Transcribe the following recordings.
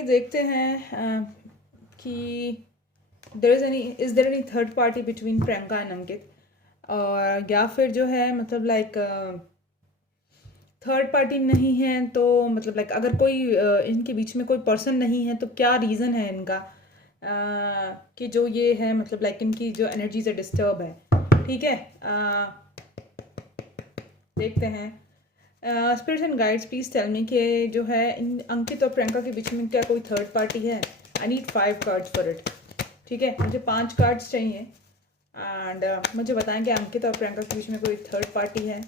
आइए देखते हैं कि is there any third party between Priyanka and Ankit, और या फिर जो है मतलब लाइक थर्ड पार्टी नहीं है तो मतलब लाइक अगर कोई इनके बीच में कोई पर्सन नहीं है तो क्या रीज़न है इनका कि जो ये है मतलब लाइक इनकी जो एनर्जी से डिस्टर्ब है। ठीक है, देखते हैं। Spirits and guides please tell me कि जो है इन अंकित और प्रियंका के बीच में क्या कोई थर्ड पार्टी है। I need 5 cards for it. ठीक है, मुझे 5 कार्ड्स चाहिए एंड मुझे बताएं कि अंकित और प्रियंका के बीच में कोई थर्ड पार्टी है,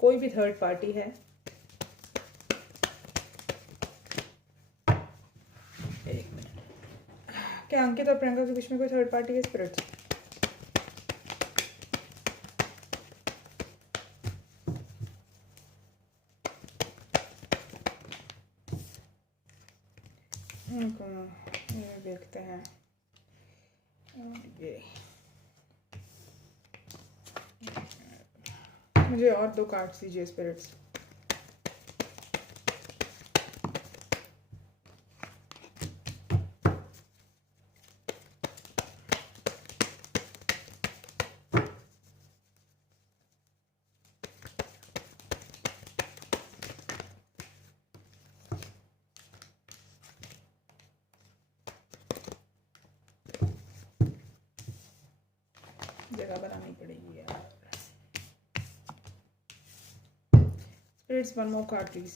कोई भी थर्ड पार्टी है। एक मिनट, क्या अंकित और प्रियंका के बीच में कोई थर्ड पार्टी है स्पिरिट्स? ये देखते हैं। ये मुझे और 2 कार्ड्स दीजिए स्पिरिट्स। जगह बनानी पड़ेगी यार। Spirits, 1 more card please.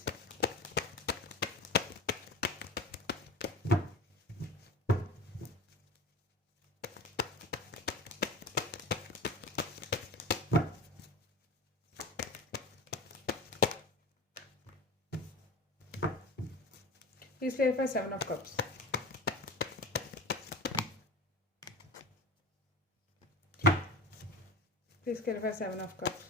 Please clarify 7 of Cups. Please clarify 7 of Cups.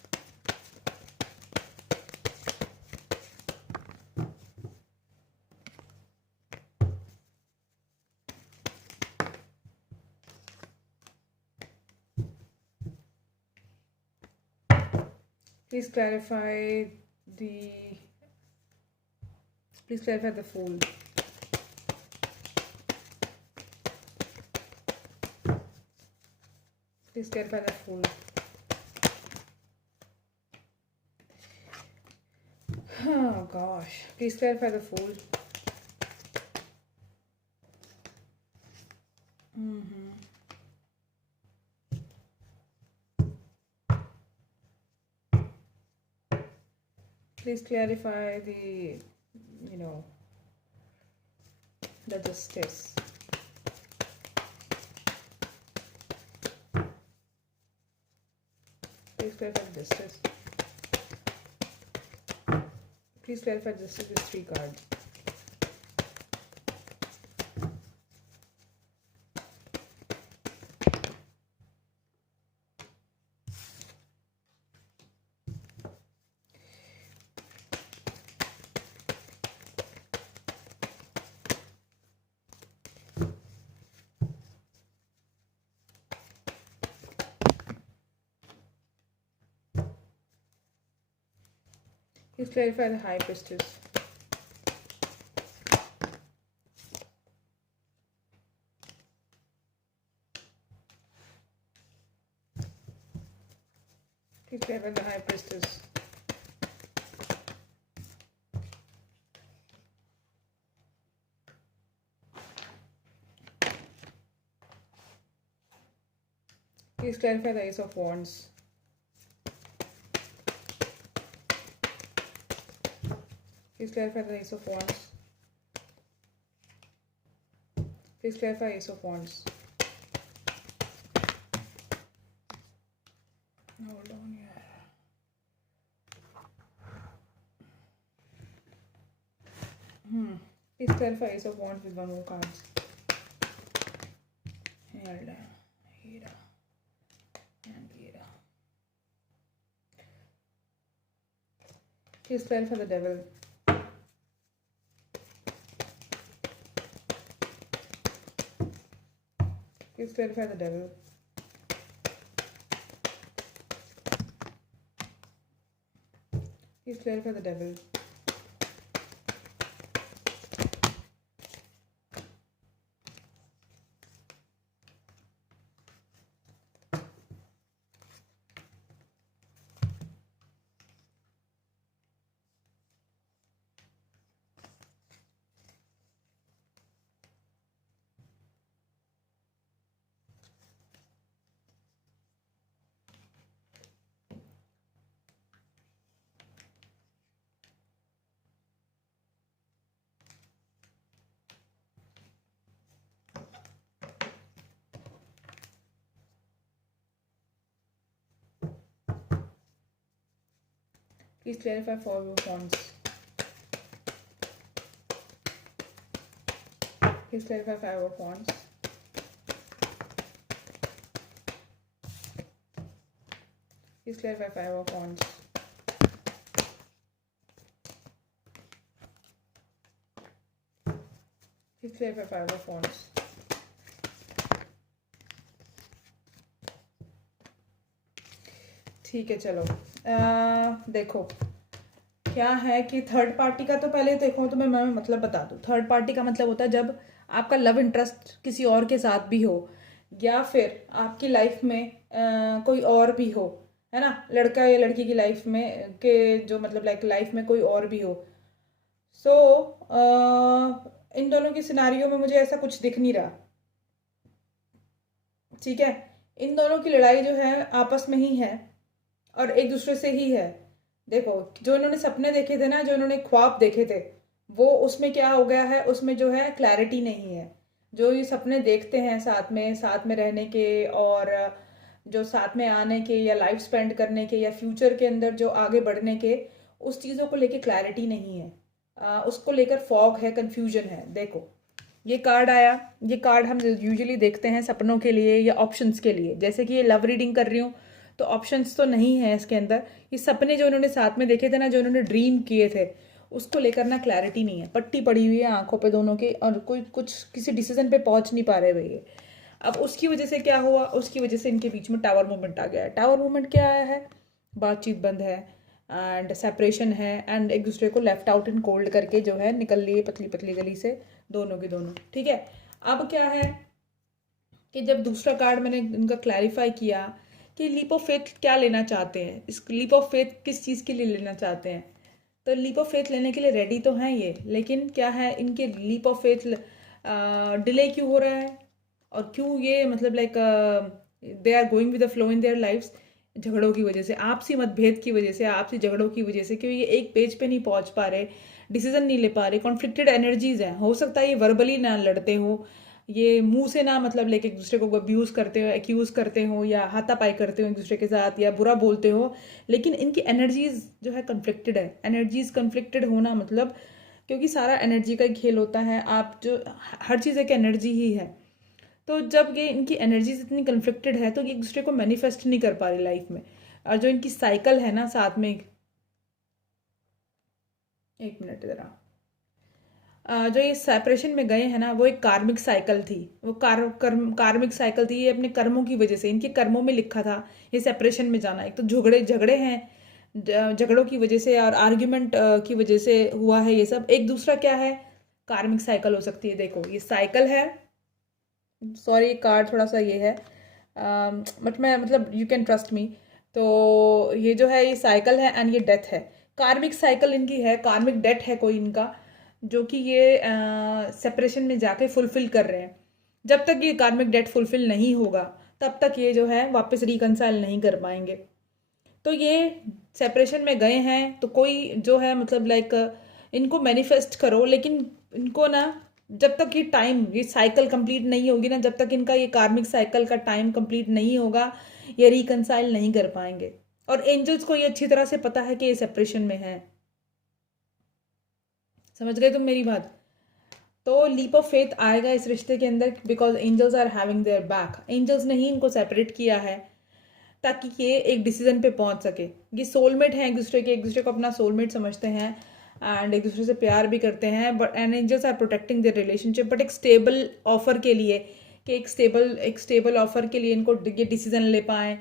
Please clarify the Fool. Please clarify the Fool. Oh gosh. Please clarify the Fool. Please clarify the Justice. Please clarify the Justice. Please clarify Justice with 3 cards. Please clarify the High Priestess. Please clarify the High Priestess. Please clarify the Ace of Wands. Please clarify the Ace of Wands. Please clarify Ace of Wands. Hold on here. Please clarify Ace of Wands with 1 more card. Hera and Hera. Please clarify the Devil. Please clarify the Devil. Please clarify the Devil. Please clarify for your points, please clarify for your points. Please clarify 5 of Wands. Please clarify 5 of Wands. ठीक है, चलो देखो क्या है कि third party का तो पहले देखो तो मैं मतलब बता दूँ। थर्ड पार्टी का मतलब होता है जब आपका लव इंटरेस्ट किसी और के साथ भी हो, या फिर आपकी लाइफ में कोई और भी हो, है ना, लड़का या लड़की की लाइफ में के जो मतलब लाइफ में कोई और भी हो। सो इन दोनों की सिनारियो में मुझे ऐसा कुछ दिख नहीं रहा। ठीक है, इन दोनों की लड़ाई जो है आपस में ही है और एक दूसरे से ही है। देखो जो इन्होंने सपने देखे थे ना, जो इन्होंने ख्वाब देखे थे, वो उसमें क्या हो गया है, उसमें जो है क्लैरिटी नहीं है। जो ये सपने देखते हैं साथ में रहने के और जो साथ में आने के या लाइफ स्पेंड करने के या फ्यूचर के अंदर जो आगे बढ़ने के, उस चीज़ों को लेके क्लैरिटी नहीं है। उसको लेकर फॉग है, कंफ्यूजन है। देखो ये कार्ड आया, ये कार्ड हम यूजुअली देखते हैं सपनों के लिए या ऑप्शंस के लिए। जैसे कि ये लव रीडिंग कर रही हूँ तो ऑप्शंस तो नहीं है इसके अंदर। ये सपने जो इन्होंने साथ में देखे थे ना, जो इन्होंने ड्रीम किए थे, उसको लेकर ना क्लैरिटी नहीं है। पट्टी पड़ी हुई है आंखों पे दोनों के और कोई कुछ किसी डिसीजन पे पहुंच नहीं पा रहे भैया। अब उसकी वजह से क्या हुआ, उसकी वजह से इनके बीच में टावर मूवमेंट आ गया है। टावर मूवमेंट क्या आया है, बातचीत बंद है एंड सेपरेशन है एंड एक दूसरे को लेफ्ट आउट इन कोल्ड करके जो है निकल लिए पतली पतली गली से दोनों के दोनों। ठीक है, अब क्या है कि जब दूसरा कार्ड मैंने इनका क्लैरिफाई किया कि लीप ऑफ फेथ क्या लेना चाहते हैं, इस लीप ऑफ फेथ किस चीज़ के लिए लेना चाहते हैं, तो लीप ऑफ फेथ लेने के लिए रेडी तो हैं ये, लेकिन क्या है इनके लीप ऑफ फेथ डिले क्यों हो रहा है और क्यों ये मतलब they are going with the flow in their lifes. झगड़ों की वजह से, आपसी मतभेद की वजह से, आपसी झगड़ों की वजह से, क्योंकि ये एक पेज पे नहीं पहुंच पा रहे, डिसीजन नहीं ले पा रहे, कॉन्फ्लिक्टेड एनर्जीज हैं। हो सकता है ये वर्बली ना लड़ते हो, ये मुंह से ना मतलब लेके एक दूसरे को अब्यूज़ करते हो, एक्यूज़ करते हो या हाथापाई करते हो एक दूसरे के साथ या बुरा बोलते हो, लेकिन इनकी एनर्जीज जो है कन्फ्लिक्टेड है। एनर्जीज कन्फ्लिक्टेड होना मतलब, क्योंकि सारा एनर्जी का ही खेल होता है, आप जो हर चीज़ एक एनर्जी ही है। तो जब ये इनकी एनर्जीज इतनी कन्फ्लिक्टेड है तो ये एक दूसरे को मैनिफेस्ट नहीं कर पा रही लाइफ में। और जो इनकी साइकिल है ना साथ में, एक मिनट ज़रा, जो ये सेपरेशन में गए हैं ना, वो एक कार्मिक साइकिल थी। वो कार्मिक साइकिल थी। ये अपने कर्मों की वजह से, इनके कर्मों में लिखा था ये सेपरेशन में जाना। एक तो झगड़े हैं, झगड़ों की वजह से और आर्ग्यूमेंट की वजह से हुआ है ये सब। एक दूसरा क्या है, कार्मिक साइकिल हो सकती है। देखो ये साइकिल है, सॉरी कार्ड थोड़ा सा ये है बट मैं मतलब यू कैन ट्रस्ट मी। तो ये जो है ये साइकिल है एंड ये डेथ है। कार्मिक साइकिल इनकी है, कार्मिक डेथ है कोई इनका, जो कि ये सेपरेशन में जाके फुलफिल कर रहे हैं। जब तक ये कार्मिक डेट फुलफिल नहीं होगा तब तक ये जो है वापस रिकंसाइल नहीं कर पाएंगे। तो ये सेपरेशन में गए हैं तो कोई जो है मतलब इनको मैनिफेस्ट करो, लेकिन इनको ना जब तक ये टाइम, ये साइकिल कंप्लीट नहीं होगी ना, जब तक इनका ये कार्मिक साइकिल का टाइम कंप्लीट नहीं होगा, ये रिकंसाइल नहीं कर पाएंगे। और एंजल्स को ये अच्छी तरह से पता है कि ये सेपरेशन में है। समझ गए तुम मेरी बात? तो लीप ऑफ फेथ आएगा इस रिश्ते के अंदर because angels are having their back. Angels ने ही इनको सेपरेट किया है ताकि ये एक डिसीजन पे पहुंच सके। ये सोलमेट हैं एक दूसरे को अपना सोलमेट समझते हैं एंड एक दूसरे से प्यार भी करते हैं, but and angels are protecting their relationship. But एक स्टेबल ऑफर के लिए, कि एक स्टेबल ऑफर के लिए इनको ये डिसीजन ले पाए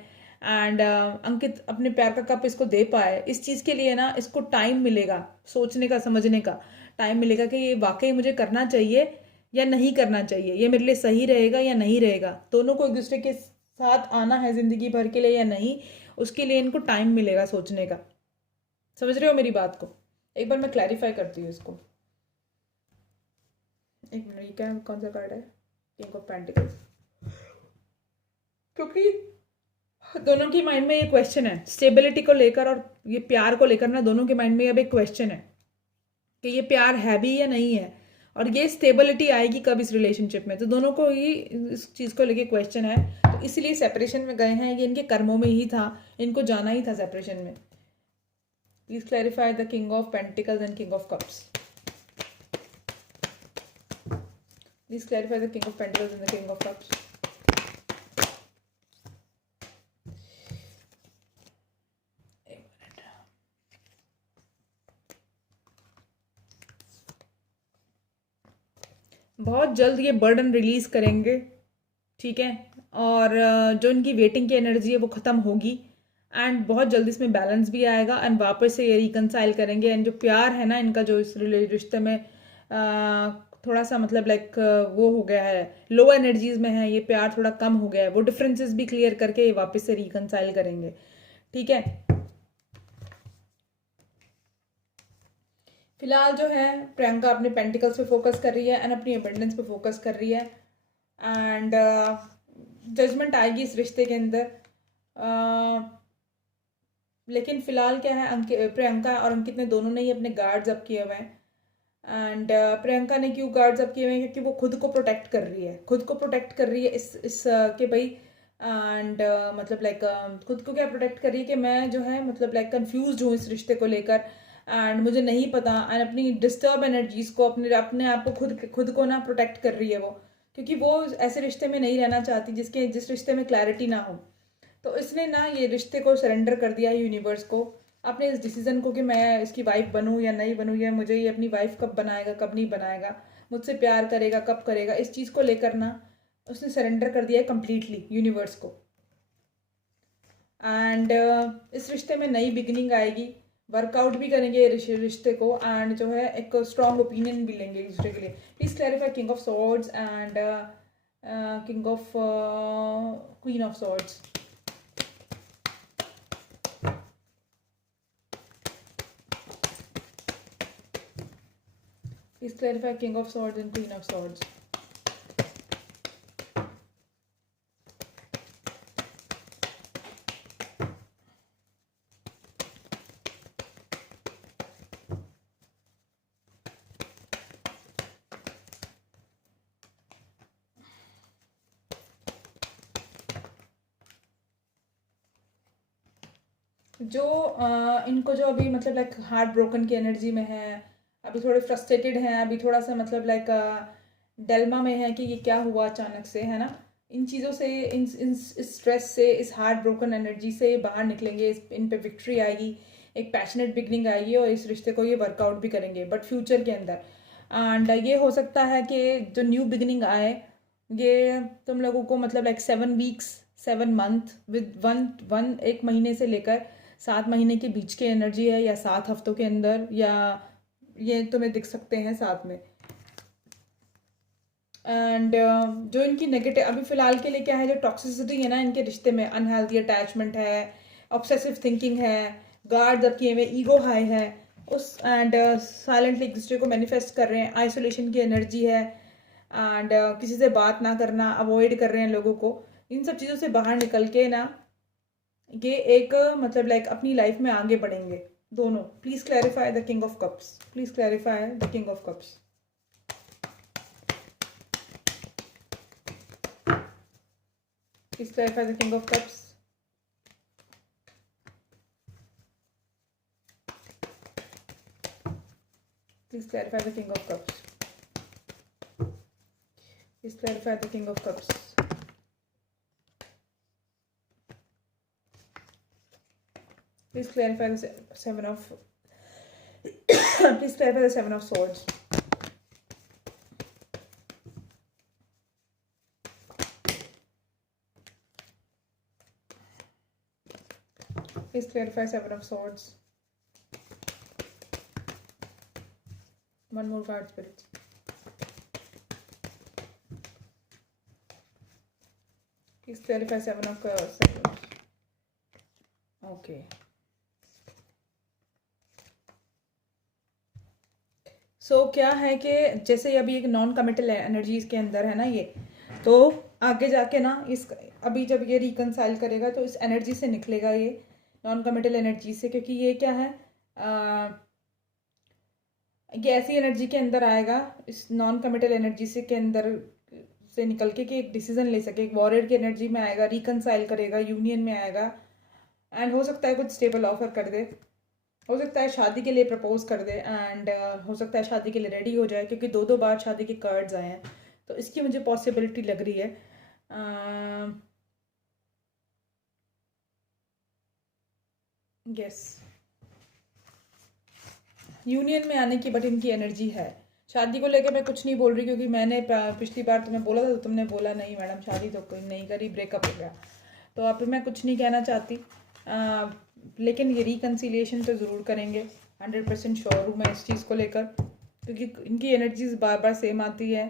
एंड अंकित अपने प्यार का कप इसको दे पाए, इस चीज़ के लिए ना इसको टाइम मिलेगा, सोचने का, समझने का टाइम मिलेगा कि ये वाकई मुझे करना चाहिए या नहीं करना चाहिए, ये मेरे लिए सही रहेगा या नहीं रहेगा। दोनों को एक दूसरे के साथ आना है ज़िंदगी भर के लिए या नहीं, उसके लिए इनको टाइम मिलेगा सोचने का। समझ रहे हो मेरी बात को? एक बार मैं क्लैरिफाई करती हूँ इसको। एक मिनट, ये क्या, कौन सा कार्ड है? King of pentacles. क्योंकि दोनों की माइंड में ये क्वेश्चन है स्टेबिलिटी को लेकर और ये प्यार को लेकर ना, दोनों के माइंड में अब एक क्वेश्चन है कि ये प्यार है भी या नहीं है और ये स्टेबिलिटी आएगी कब इस रिलेशनशिप में। तो दोनों को ही इस चीज़ को लेके क्वेश्चन है, तो इसलिए सेपरेशन में गए हैं। ये इनके कर्मों में ही था, इनको जाना ही था सेपरेशन में। Please clarify the King of Pentacles and King of Cups. Please clarify the King of Pentacles and the King of Cups. बहुत जल्द ये बर्डन रिलीज करेंगे, ठीक है, और जो इनकी वेटिंग की एनर्जी है वो ख़त्म होगी एंड बहुत जल्दी इसमें बैलेंस भी आएगा एंड वापस से ये रिकनसाइल करेंगे एंड जो प्यार है ना इनका, जो इस रिश्ते में थोड़ा सा मतलब लाइक वो हो गया है, लो एनर्जीज में है, ये प्यार थोड़ा कम हो गया है, वो डिफरेंसेस भी क्लियर करके ये वापस से रिकनसाइल करेंगे, ठीक है। फिलहाल जो है प्रियंका अपने पेंटिकल्स पे फोकस कर रही है एंड अपनी अबंडेंस पे फोकस कर रही है एंड जजमेंट आएगी इस रिश्ते के अंदर। लेकिन फिलहाल क्या है, प्रियंका और अंकित ने दोनों ने ही अपने गार्ड्स अप किए हुए हैं एंड प्रियंका ने क्यों गार्ड्स अप किए हुए हैं, क्योंकि वो खुद को प्रोटेक्ट कर रही है, खुद को प्रोटेक्ट कर रही है इस के भाई एंड मतलब लाइक खुद को क्या प्रोटेक्ट कर रही है कि मैं जो है मतलब लाइक कंफ्यूज हूँ इस रिश्ते को लेकर एंड मुझे नहीं पता एंड अपनी डिस्टर्ब एनर्जीज को अपने आप को खुद को ना प्रोटेक्ट कर रही है वो, क्योंकि वो ऐसे रिश्ते में नहीं रहना चाहती जिस रिश्ते में क्लैरिटी ना हो। तो इसने ना ये रिश्ते को सरेंडर कर दिया है यूनिवर्स को, अपने इस डिसीजन को कि मैं इसकी वाइफ बनूं या नहीं बनूं, या मुझे ये अपनी वाइफ कब बनाएगा कब नहीं बनाएगा, मुझसे प्यार करेगा कब करेगा, इस चीज़ को लेकर ना उसने सरेंडर कर दिया है कम्प्लीटली यूनिवर्स को एंड इस रिश्ते में नई बिगिनिंग आएगी, वर्कआउट भी करेंगे रिश्ते को एंड जो है एक स्ट्रॉन्ग ओपिनियन भी लेंगे एक दूसरे के लिए। Please clarify king of swords and king of queen of swords. Please clarify King of Swords and Queen of Swords. जो इनको जो अभी मतलब लाइक हार्ट ब्रोकन की एनर्जी में है, अभी थोड़े फ्रस्ट्रेटेड हैं, अभी थोड़ा सा मतलब लाइक डेल्मा में है कि ये क्या हुआ अचानक से, है ना, इन चीज़ों से इस स्ट्रेस से, इस हार्ट ब्रोकन एनर्जी से बाहर निकलेंगे, इन पे विक्ट्री आएगी, एक पैशनेट बिगनिंग आएगी और इस रिश्ते को ये वर्कआउट भी करेंगे बट फ्यूचर के अंदर। एंड ये हो सकता है कि जो न्यू बिगनिंग आए ये तुम लोगों को मतलब like 7 weeks 7 month with one 1 महीने से लेकर 7 महीने के बीच की एनर्जी है, या 7 हफ्तों के अंदर, या ये तुम्हें दिख सकते हैं साथ में। एंड जो इनकी नेगेटिव अभी फिलहाल के लिए क्या है, जो टॉक्सिसिटी है ना इनके रिश्ते में, अनहेल्दी अटैचमेंट है, ऑब्सेसिव थिंकिंग है, गार्ड्स अप किए हुए, ईगो हाई है उस एंड साइलेंटली एक दूसरे को मैनिफेस्ट कर रहे हैं, आइसोलेशन की एनर्जी है एंड किसी से बात ना करना, अवॉइड कर रहे हैं लोगों को। इन सब चीज़ों से बाहर निकल के ना ये एक मतलब लाइक अपनी लाइफ में आगे बढ़ेंगे दोनों। Please clarify the king of cups. Please clarify the king of cups. Please clarify the king of cups. Please clarify the king of cups. Please clarify the king of cups. Please clarify the seven of. Please clarify the 7 of Swords. Please clarify 7 of Swords. One more card, Spirit. Please clarify 7 of Swords. Okay. क्या है कि जैसे अभी एक non committal energy इसके अंदर है ना ये, तो आगे जाके ना इस अभी जब ये रिकनसाइल करेगा तो इस एनर्जी से निकलेगा, ये नॉन कमिटल एनर्जी से, क्योंकि ये क्या है ये ऐसी एनर्जी के अंदर आएगा, इस नॉन कमिटल एनर्जी से के अंदर से निकल के कि एक डिसीजन ले सके, एक वॉरियर की एनर्जी में आएगा, रिकनसाइल करेगा, यूनियन में आएगा एंड हो सकता है कुछ स्टेबल ऑफर कर दे हो सकता है शादी के लिए प्रपोज कर दे एंड हो सकता है शादी के लिए रेडी हो जाए, क्योंकि दो दो बार शादी के कार्ड्स आए हैं, तो इसकी मुझे पॉसिबिलिटी लग रही है। यस, यूनियन में आने की बट इनकी एनर्जी है। शादी को लेकर मैं कुछ नहीं बोल रही, क्योंकि मैंने पिछली बार तुम्हें बोला था तो तुमने बोला नहीं मैडम शादी तो कोई नहीं करी, ब्रेकअप हो गया। तो अब मैं कुछ नहीं कहना चाहती, लेकिन ये रिकन्सिलिएशन तो ज़रूर करेंगे। 100% श्योर हूँ मैं इस चीज़ को लेकर, क्योंकि इनकी एनर्जीज बार बार सेम आती है,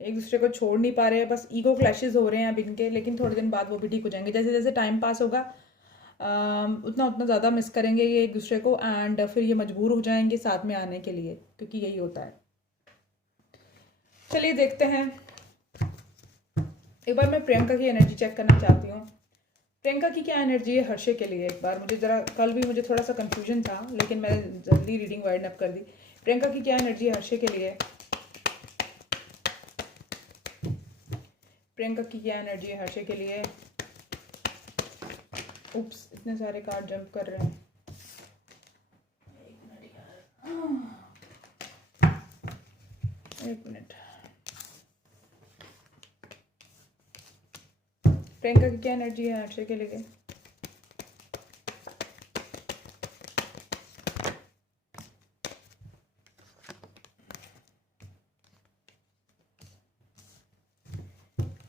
एक दूसरे को छोड़ नहीं पा रहे हैं, बस ईगो क्लैशेस हो रहे हैं अब इनके, लेकिन थोड़े दिन बाद वो भी ठीक हो जाएंगे। जैसे जैसे टाइम पास होगा उतना उतना ज़्यादा मिस करेंगे ये एक दूसरे को, एंड फिर ये मजबूर हो जाएंगे साथ में आने के लिए, क्योंकि यही होता है। चलिए देखते हैं, एक बार मैं प्रियंका की एनर्जी चेक करना चाहती हूँ। प्रियंका की क्या एनर्जी है हर्षे के लिए? एक बार मुझे ज़रा, कल भी मुझे थोड़ा सा कंफ्यूजन था, लेकिन मैंने जल्दी रीडिंग वाइड अप कर दी। प्रियंका की क्या एनर्जी है हर्षे के लिए? प्रियंका की क्या एनर्जी है हर्षे के लिए? उप्स, इतने सारे कार्ड जंप कर रहे हैं। एक मिनट, प्रियंका की क्या एनर्जी है हर्षे के लिए?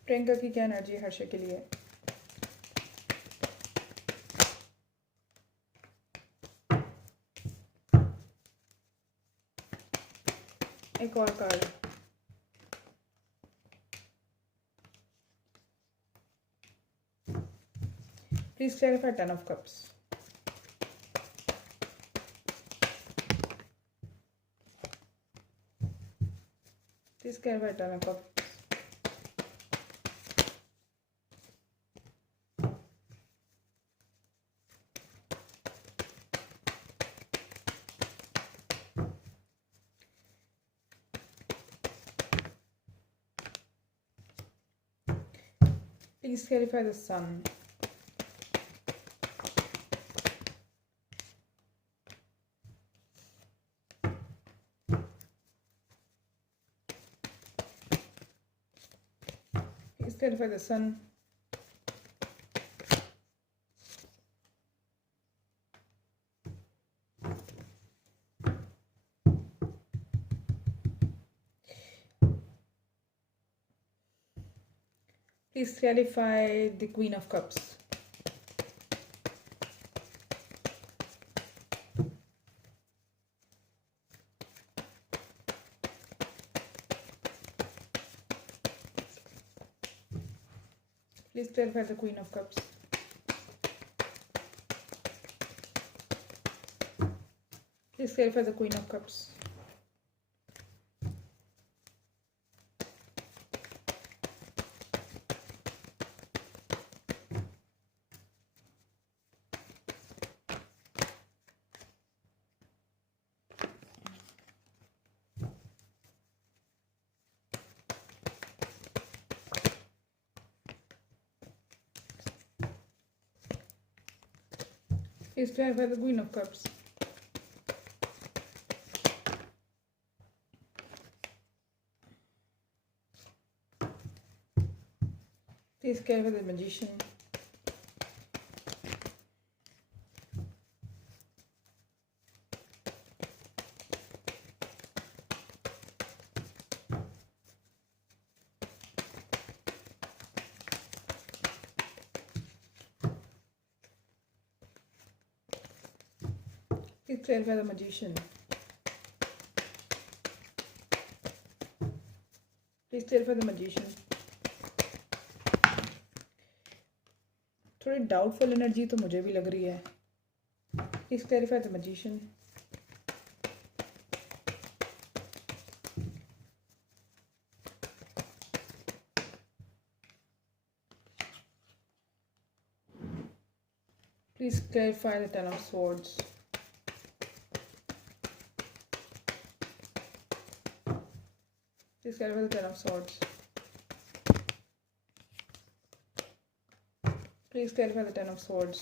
प्रियंका की क्या एनर्जी है हर्षे के लिए? एक और card, please clarify 10 of cups. Please clarify 10 of cups. Please clarify the sun. Please clarify the sun. Please clarify the Queen of Cups. Please clarify the Queen of Cups. Please clarify the Queen of Cups. Please clarify the Queen of Cups. Please clarify the Magician. Please clarify the Magician. Please clarify the Magician. थोड़ी doubtful energy तो मुझे भी लग रही है। Please clarify the magician. Please clarify the ten of swords. Please clarify the ten of swords. Please clarify the Ten of Swords.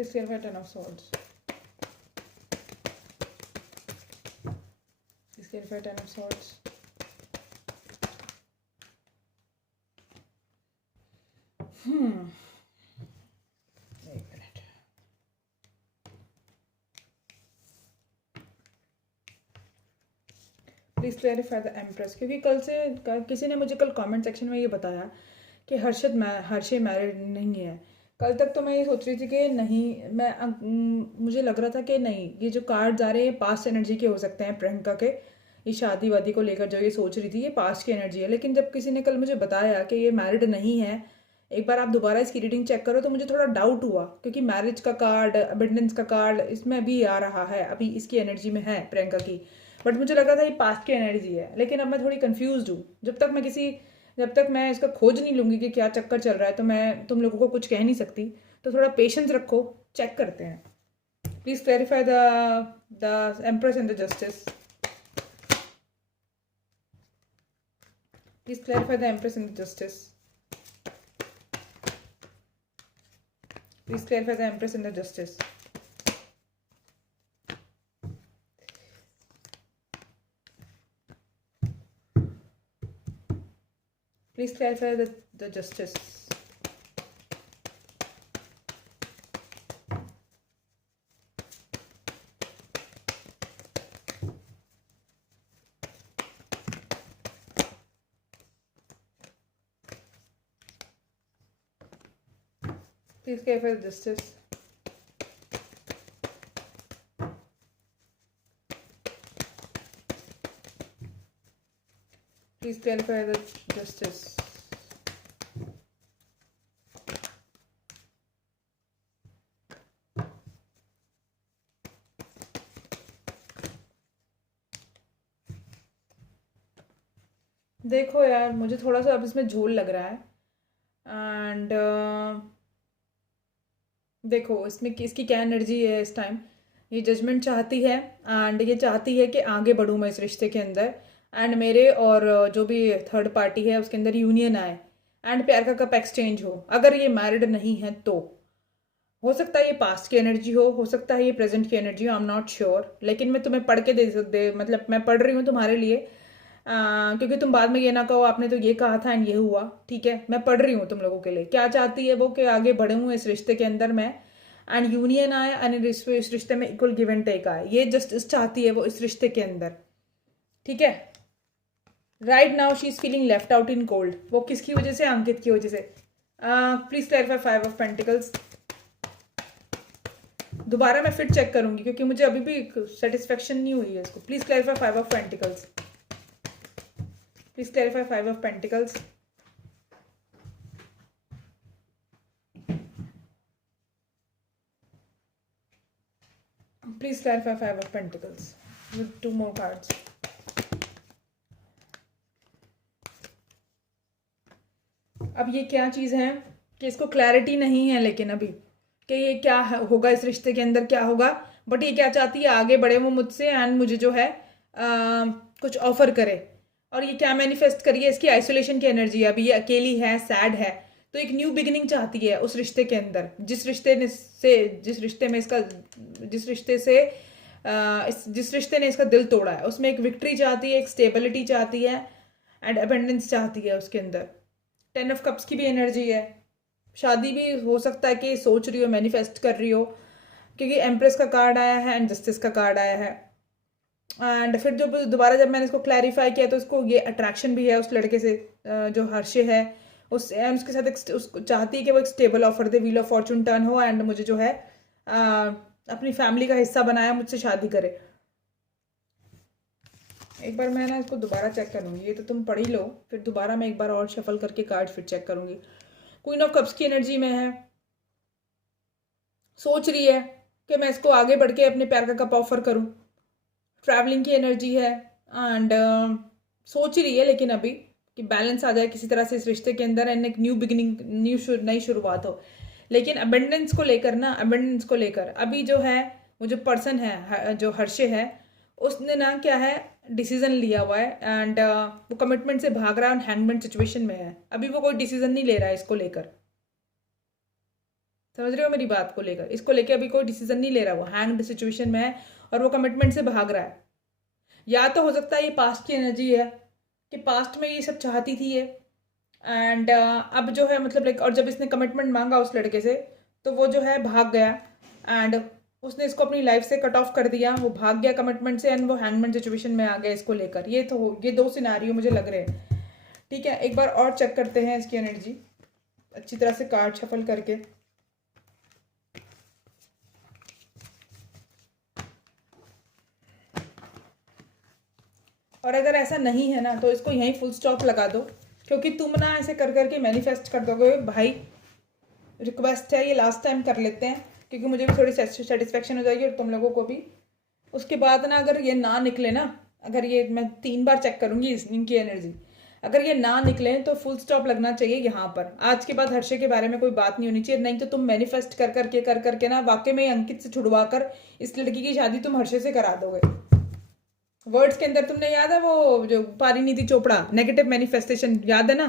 Please clarify Ten of Swords. Please clarify Ten of Swords. एक minute. Please clarify the empress, क्योंकि किसी ने मुझे कल comment section में ये बताया कि हर्षे मैरिड नहीं है. कल तक तो मैं ये सोच रही थी कि नहीं, मुझे लग रहा था कि नहीं, ये जो कार्ड्स आ रहे हैं पास्ट एनर्जी के हो सकते हैं प्रियंका के. ये शादी वादी को लेकर जो ये सोच रही थी ये पास्ट की एनर्जी है. लेकिन जब किसी ने कल मुझे बताया कि ये मैरिड नहीं है, एक बार आप दोबारा इसकी रीडिंग चेक करो, तो मुझे थोड़ा डाउट हुआ, क्योंकि मैरिज का कार्ड, अबेंडेंस का कार्ड इसमें भी आ रहा है, अभी इसकी एनर्जी में है प्रियंका की. बट मुझे लग रहा था ये पास्ट की एनर्जी है. लेकिन अब मैं थोड़ी कंफ्यूज हूँ. जब तक मैं इसका खोज नहीं लूँगी कि क्या चक्कर चल रहा है, तो मैं तुम लोगों को कुछ कह नहीं सकती. तो थोड़ा पेशेंस रखो, चेक करते हैं. Please clarify the empress and the justice. Please clarify the empress and the justice. Please clarify the Empress and the Justice. Please clarify the Justice. Please clarify the Justice. Please clarify the Justice. देखो यार, मुझे थोड़ा सा अब इसमें झोल लग रहा है. एंड देखो इसमें इसकी क्या एनर्जी है इस टाइम. ये जजमेंट चाहती है, एंड ये चाहती है कि आगे बढ़ूँ मैं इस रिश्ते के अंदर, एंड मेरे और जो भी थर्ड पार्टी है उसके अंदर यूनियन आए, एंड प्यार का कप एक्सचेंज हो. अगर ये मैरिड नहीं है तो हो सकता है ये पास्ट की एनर्जी हो सकता है ये प्रेजेंट की एनर्जी हो. I am not sure. लेकिन मैं तुम्हें पढ़ के मतलब मैं पढ़ रही हूँ तुम्हारे लिए, क्योंकि तुम बाद में ये ना कहो आपने तो ये कहा था एंड ये हुआ. ठीक है, मैं पढ़ रही हूँ तुम लोगों के लिए. क्या चाहती है वो कि आगे बढ़े हूँ इस रिश्ते के अंदर मैं, एंड यूनियन आए, एंड इस रिश्ते में इक्वल गिव एंड टेक आए. ये जस्ट चाहती है वो इस रिश्ते के अंदर. ठीक है. Right now she is feeling left out in cold. वो किसकी वजह से? अंकित की वजह से. Please clarify five of pentacles. दोबारा मैं फिर चेक करूंगी क्योंकि मुझे अभी भी सेटिस्फेक्शन नहीं हुई है इसको. Please clarify five of pentacles. Please clarify five of pentacles. Please clarify five of pentacles with 2 more cards. अब ये क्या चीज़ है कि इसको क्लैरिटी नहीं है लेकिन अभी कि ये क्या होगा इस रिश्ते के अंदर, क्या होगा. बट ये क्या चाहती है? आगे बढ़े वो मुझसे, एंड मुझे जो है कुछ ऑफर करे. और ये क्या मैनिफेस्ट करिए? इसकी आइसोलेशन की एनर्जी है. अभी ये अकेली है, सैड है, तो एक न्यू बिगिनिंग चाहती है उस रिश्ते के अंदर. जिस रिश्ते ने इसका दिल तोड़ा है, उसमें एक विक्ट्री चाहती है, एक स्टेबिलिटी चाहती है, एंड अबेंडेंस चाहती है उसके अंदर. 10 ऑफ कप्स की भी एनर्जी है. शादी भी हो सकता है कि सोच रही हो, मैनिफेस्ट कर रही हो, क्योंकि एम्प्रेस का कार्ड आया है एंड जस्टिस का कार्ड आया है. एंड फिर दोबारा जब मैंने इसको क्लैरिफाई किया तो इसको ये अट्रैक्शन भी है उस लड़के से जो हर्षे है. उसके साथ उसको चाहती है कि वो एक stable offer they, wheel of Fortune turn हो, एंड मुझे जो है अपनी फैमिली का हिस्सा बनाया, मुझसे शादी करे. एक बार मैं ना इसको दोबारा चेक करूँगी. ये तो तुम पढ़ ही लो, फिर दोबारा मैं एक बार और शफल करके कार्ड फिर चेक करूँगी. क्वीन ऑफ कप्स की एनर्जी में है. सोच रही है कि मैं इसको आगे बढ़ के अपने प्यार का कप ऑफर करूँ. ट्रैवलिंग की एनर्जी है, एंड सोच रही है लेकिन अभी कि बैलेंस आ जाए किसी तरह से इस रिश्ते के अंदर, एंड एक न्यू बिगिनिंग, नई शुरुआत हो. लेकिन अबेंडेंस को लेकर अभी जो है वो जो पर्सन है, जो हर्षे है, उसने ना क्या है डिसीजन लिया हुआ है, एंड वो कमिटमेंट से भाग रहा है, हैंगमेंट सिचुएशन में है. अभी वो कोई डिसीजन नहीं ले रहा है इसको लेकर. समझ रहे हो मेरी बात को लेकर? इसको लेकर अभी कोई डिसीजन नहीं ले रहा, वो हैंग्ड सिचुएशन में है और वो कमिटमेंट से भाग रहा है। या तो हो सकता है ये पास्ट की एनर्जी है कि पास्ट में ये सब चाहती थी ये, एंड अब जो है मतलब लाइक, और जब इसने कमिटमेंट मांगा उस लड़के से तो वो जो है भाग गया, एंड उसने इसको अपनी लाइफ से कट ऑफ कर दिया, वो भाग गया कमिटमेंट से एंड वो हैंगमैन सिचुएशन में आ गया इसको लेकर। ये दो सिनारियो मुझे लग रहे हैं। ठीक है, एक बार और चेक करते हैं इसकी एनर्जी अच्छी तरह से कार्ड शफल करके। और अगर ऐसा नहीं है ना तो इसको यहीं फुल स्टॉप लगा दो, क्योंकि तुम ना ऐसे कर करके मैनिफेस्ट कर दोगे। भाई रिक्वेस्ट है, ये लास्ट टाइम कर लेते हैं क्योंकि मुझे भी थोड़ी सेटिस्फेक्शन हो जाएगी और तुम लोगों को भी। उसके बाद ना अगर ये ना निकले ना, अगर ये मैं 3 बार चेक करूंगी इनकी एनर्जी, अगर ये ना निकले तो फुल स्टॉप लगना चाहिए यहाँ पर। आज के बाद हर्षे के बारे में कोई बात नहीं होनी चाहिए, नहीं तो तुम मैनिफेस्ट कर करके ना वाकई में अंकित से छुड़वा कर इस लड़की की शादी तुम हर्षे से करा दोगे। वर्ड्स के अंदर तुमने याद है वो जो पारिनीति चोपड़ा नेगेटिव मैनिफेस्टेशन, याद है ना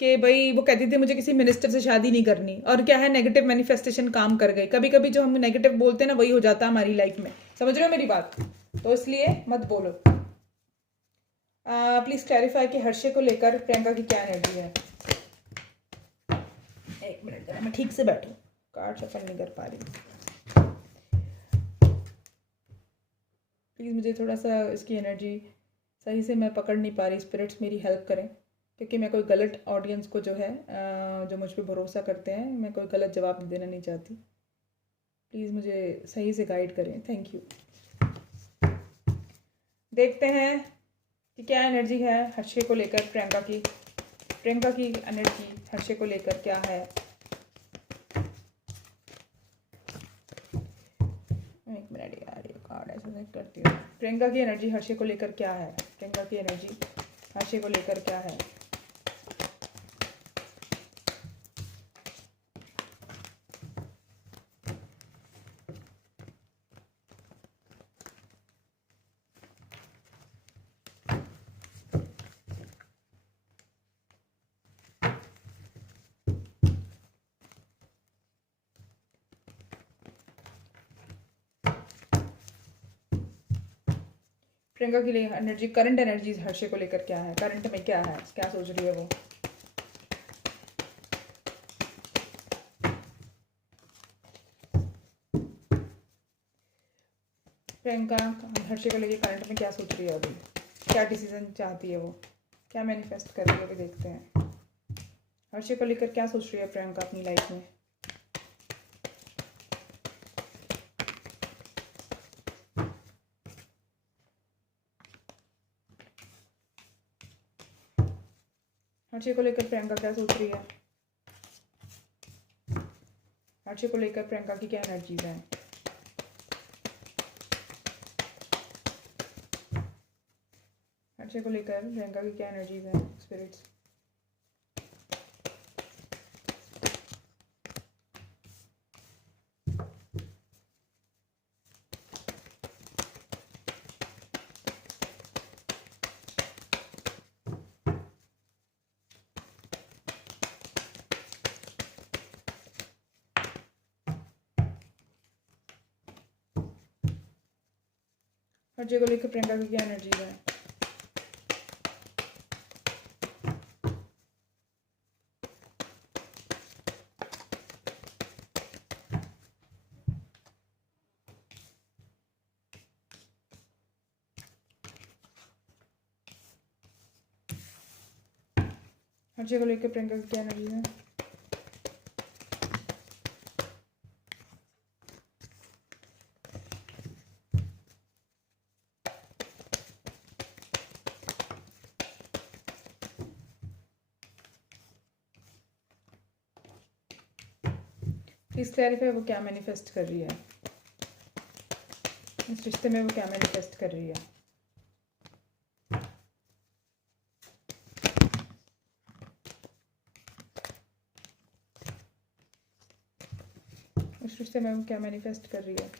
कि भाई वो कहती थी मुझे किसी मिनिस्टर से शादी नहीं करनी, और क्या है नेगेटिव मैनिफेस्टेशन काम कर गई। कभी कभी जो हम नेगेटिव बोलते हैं ना वही हो जाता है हमारी लाइफ में। समझ रहे हो मेरी बात? तो इसलिए मत बोलो। प्लीज क्लैरिफाई कि हर्षे को लेकर प्रियंका की क्या एनर्जी है। एक मिनट जरा मैं ठीक से बैठूं, कार्ड शफल नहीं कर पा रही। प्लीज़ मुझे थोड़ा सा इसकी एनर्जी सही से मैं पकड़ नहीं पा रही, स्पिरिट्स मेरी हेल्प करें, क्योंकि मैं कोई गलत ऑडियंस को जो है जो मुझ पर भरोसा करते हैं, मैं कोई गलत जवाब देना नहीं चाहती। प्लीज़ मुझे सही से गाइड करें, थैंक यू। देखते हैं कि क्या एनर्जी है हर्षे को लेकर प्रियंका की। प्रियंका की एनर्जी हर्षे को लेकर क्या है। एक मिनट यार, ये कार्ड ऐसे सेलेक्ट करती हूँ। प्रियंका की एनर्जी हर्षे को लेकर क्या है। प्रियंका की एनर्जी हर्षे को लेकर क्या है। प्रियंका की एनर्जी, करंट एनर्जी हर्षे को लेकर क्या है, करंट में क्या है, क्या सोच रही है वो। प्रियंका हर्षे को लेकर करंट में क्या सोच रही है अभी, क्या डिसीजन चाहती है वो, क्या मैनिफेस्ट कर रही है, अभी देखते हैं। हर्षे को लेकर क्या सोच रही है प्रियंका अपनी लाइफ में। हर्षे को लेकर प्रियंका क्या सोच रही है। हर्षे को लेकर प्रियंका की क्या एनर्जीज हैं। हर्षे को लेकर प्रियंका की क्या एनर्जीज हैं स्पिरिट्स। हर्षे को लेकर प्रियंका की क्या एनर्जीज है। हर्षे को लेकर प्रियंका की क्या एनर्जीज है। प्लीज क्लैरिफाई वो क्या मैनिफेस्ट कर रही है इस रिश्ते में, वो क्या मैनिफेस्ट कर रही है। इस रिश्ते में वो क्या मैनिफेस्ट कर रही है।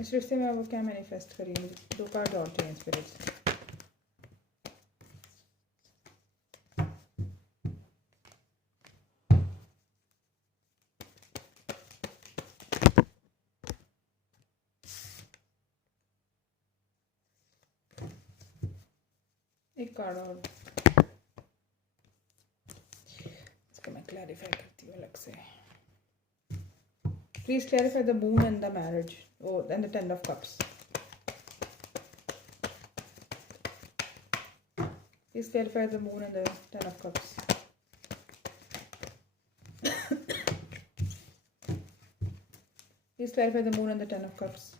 इस रिश्ते में वो क्या मैनिफेस्ट करिए, मुझे 2 कार्ड और चाहिए स्पिरिट्स। एक कार्ड और इसको मैं क्लैरिफाई करती हूँ अलग से। Please clarify the moon and the marriage and the 10 of cups. Please clarify the moon and the 10 of cups. Please clarify the moon and the 10 of cups.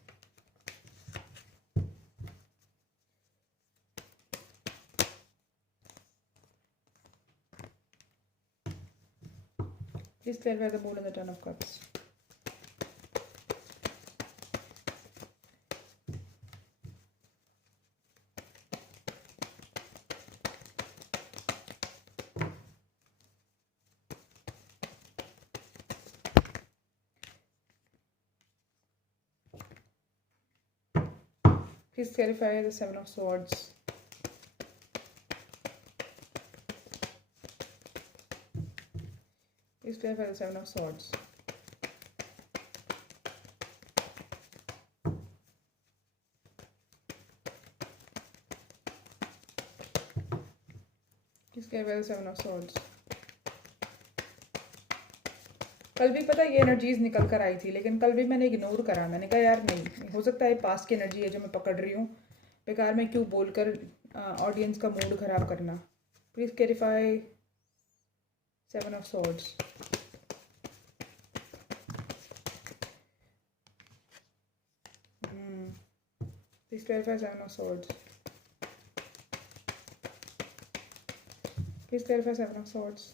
Please clarify the moon and the 10 of cups. Please clarify the 7 of swords. Please clarify the 7 of swords. Please clarify the 7 of swords. कल भी पता ये energies निकल कर आई थी, लेकिन कल भी मैंने इग्नोर करा। मैंने कहा यार नहीं, हो सकता है पास्ट की एनर्जी है जो मैं पकड़ रही हूँ, बेकार में क्यों बोलकर ऑडियंस का मूड खराब करना। Please clarify 7 of swords. Please clarify 7 of swords. Please clarify 7 of swords.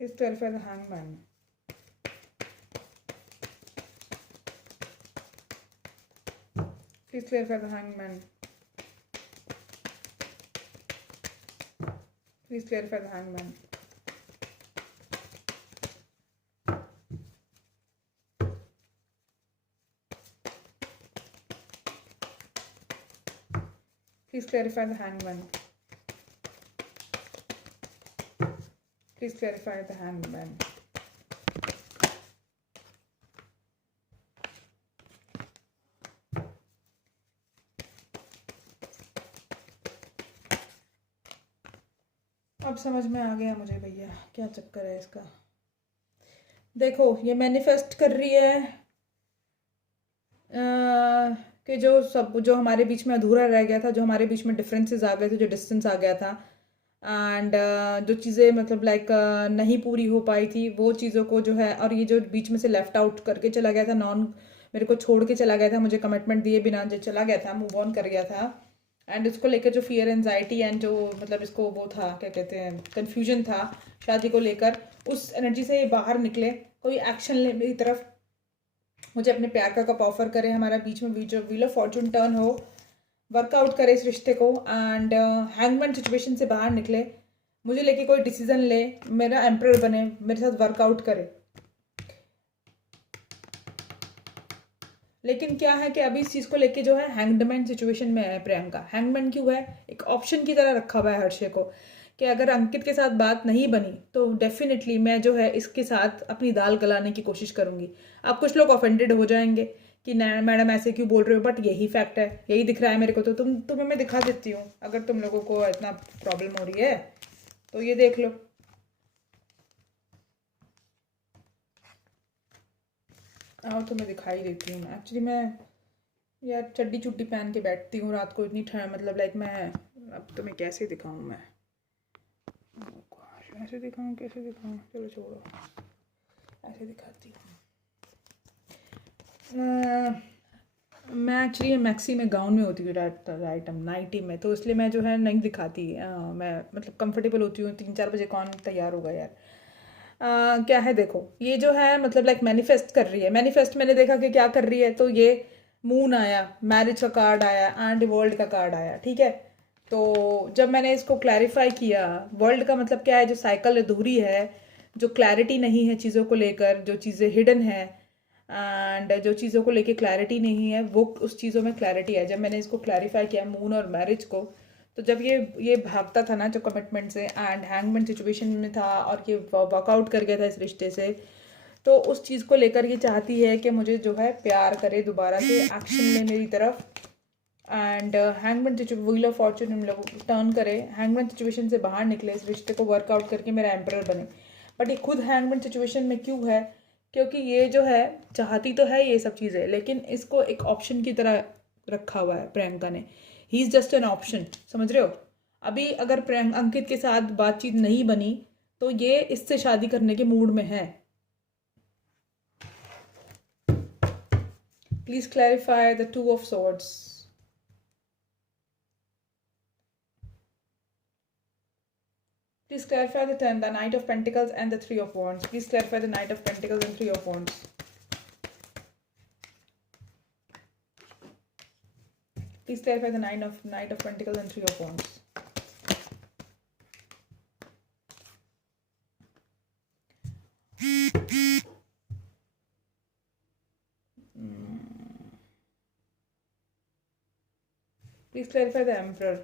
Please clarify the hangman. Please clarify the hangman. Please clarify the hangman. Please clarify the hangman. Please clarify the hangman. अब समझ में आ गया मुझे भैया क्या चक्कर है इसका। देखो ये मैनिफेस्ट कर रही है कि जो हमारे बीच में अधूरा रह गया था, जो हमारे बीच में डिफरेंसेस आ गए थे, जो डिस्टेंस आ गया था, एंड जो चीज़ें मतलब लाइक नहीं पूरी हो पाई थी वो चीज़ों को जो है, और ये जो बीच में से लेफ्ट आउट करके चला गया था, मेरे को छोड़ के चला गया था, मुझे कमिटमेंट दिए बिना जो चला गया था, मूव ऑन कर गया था, एंड इसको लेकर जो फियर एंजाइटी एंड जो मतलब इसको वो था क्या कहते हैं कन्फ्यूजन था शादी को लेकर, उस एनर्जी से ये बाहर निकले, कोई एक्शन ले मेरी तरफ, मुझे अपने प्यार का कप ऑफर करे, हमारा बीच में जो व्हील ऑफ फॉर्चून टर्न हो, वर्कआउट करे इस रिश्ते को, एंड हैंगमैन सिचुएशन से बाहर निकले, मुझे लेके कोई डिसीजन ले, मेरा एम्परर बने, मेरे साथ वर्कआउट करे। लेकिन क्या है कि अभी इस चीज़ को लेके जो है हैंगमैन सिचुएशन में है प्रियंका। हैंगमैन क्यों है? एक ऑप्शन की तरह रखा हुआ है हर्षे को कि अगर अंकित के साथ बात नहीं बनी तो डेफिनेटली मैं जो है इसके साथ अपनी दाल गलाने की कोशिश करूंगी। अब कुछ लोग ऑफेंडेड हो जाएंगे कि मैडम ऐसे क्यों बोल रहे हो, बट यही फैक्ट है, यही दिख रहा है मेरे को, तो तुम्हें मैं दिखा देती हूँ। अगर तुम लोगों को इतना प्रॉब्लम हो रही है तो ये देख लो। आओ तो मैं दिखाई देती हूँ। एक्चुअली मैं यार चड्डी चुड्डी पहन के बैठती हूँ रात को, इतनी ठंड, मतलब लाइक मैं अब तुम्हें कैसे दिखाऊँ मैं, ऐसे दिखाऊँ कैसे दिखाऊँ, चलो छोड़ो, ऐसे दिखाती हूँ। मैं एक्चुअली मैक्सी में गाउन में होती हूँ राइट नाइटी में, तो इसलिए मैं जो है नहीं दिखाती। मैं मतलब कंफर्टेबल होती हूँ। 3-4 बजे कौन तैयार होगा यार। क्या है देखो, ये जो है मतलब लाइक मैनिफेस्ट कर रही है। मैनिफेस्ट मैंने देखा कि क्या कर रही है, तो ये मून आया, मैरिज का कार्ड आया एंड वर्ल्ड का कार्ड आया, ठीक है। तो जब मैंने इसको क्लैरिफाई किया, वर्ल्ड का मतलब क्या है, जो साइकिल अधूरी है, जो क्लैरिटी नहीं है चीज़ों को लेकर, जो चीज़ें हिडन है, एंड जो चीज़ों को लेकर क्लैरिटी नहीं है, वो उस चीज़ों में क्लैरिटी है। जब मैंने इसको क्लैरिफाई किया मून और मैरिज को, तो जब ये भागता था ना जो कमिटमेंट से, एंड हैंगमैन सिचुएशन में था और ये वर्कआउट कर गया था इस रिश्ते से, तो उस चीज़ को लेकर ये चाहती है कि मुझे जो है प्यार करे दोबारा से, एक्शन में मेरी तरफ, and hangman wheel of Fortune turn करे, हैंगमैन सिचुएशन से बाहर निकले, इस रिश्ते को वर्कआउट करके मेरा एम्परर बने। बट ये खुद हैंगमैन सिचुएशन में क्यों है? क्योंकि ये जो है चाहती तो है ये सब चीज़ें, लेकिन इसको एक ऑप्शन की तरह रखा हुआ है प्रियंका ने। He is just an option, समझ रहे हो? अभी अगर अंकित के साथ बातचीत नहीं बनी तो ये इससे शादी करने के मूड में है। Please clarify the two of swords. Please clarify the Knight of Pentacles and the Three of Wands. Please clarify the Knight of Pentacles and Three of Wands. Please clarify the Knight of Pentacles and Three of Wands. Please clarify the Emperor.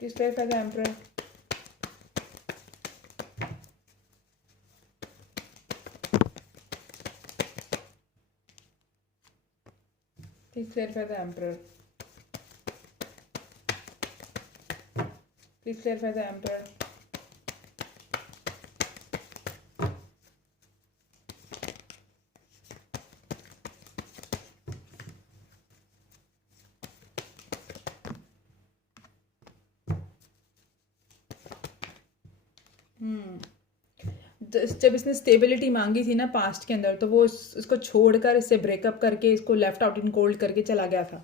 Please clarify the Emperor. Please clarify the Emperor. Please clarify the Emperor. जब इसने stability मांगी थी ना past के अंदर, तो वो इसको छोड़कर, इससे ब्रेकअप करके, इसको लेफ्ट आउट इन कोल्ड करके चला गया था,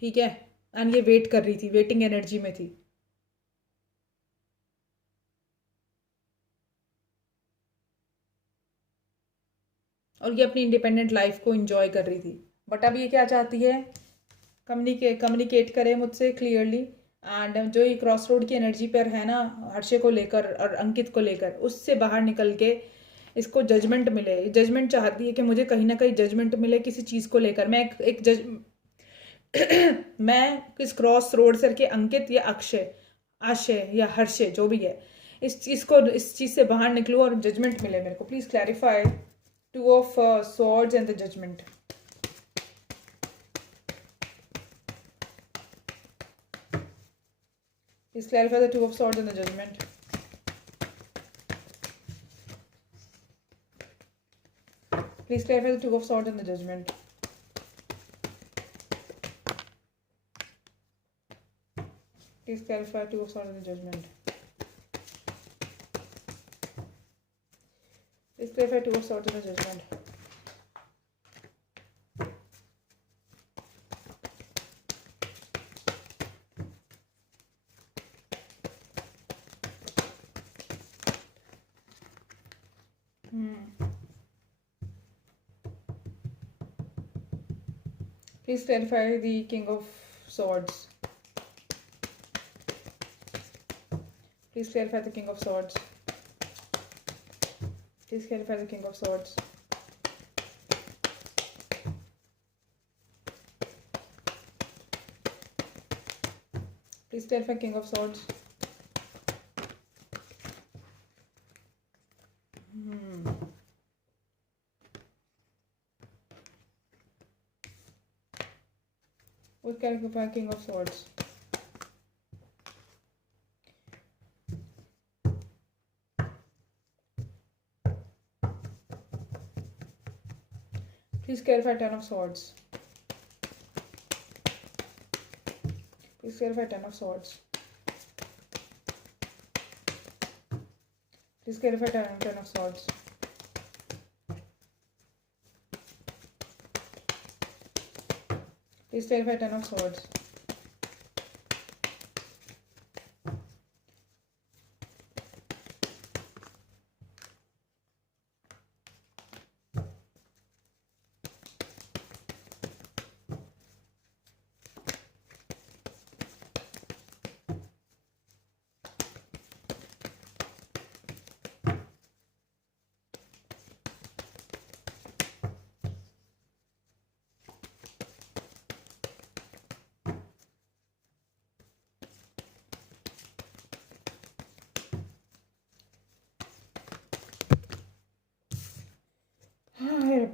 ठीक है? एंड ये वेट कर रही थी, वेटिंग एनर्जी में थी। और ये अपनी इंडिपेंडेंट लाइफ को एंजॉय कर रही थी। बट अब ये क्या चाहती है? कम्युनिकेट करे मुझसे क्लियरली, एंड जो ये क्रॉस रोड की एनर्जी पर है ना, हर्षे को लेकर और अंकित को लेकर, उससे बाहर निकल के इसको जजमेंट मिले। जजमेंट चाहती है कि मुझे कहीं ना कहीं जजमेंट मिले किसी चीज़ को लेकर। मैं एक जज मैं किस क्रॉस रोड सर के अंकित या अक्षय, आशय या हर्षे, जो भी है, इस चीज़ से बाहर निकलूँ और जजमेंट मिले मेरे को। Please clarify two of swords and the judgement. Please clarify the Two of Swords and the Judgment. Please clarify the Two of Swords and the Judgment. Please clarify Two of Swords and the Judgment. Please clarify Two of Swords and the Judgment. Please clarify the King of Swords. Please clarify the King of Swords. Please clarify the King of Swords. Please clarify King of Swords. With clarify King of Swords. Please clarify Ten of Swords. Please clarify Ten of Swords. Please clarify Ten of Swords. Please clarify Ten of Swords.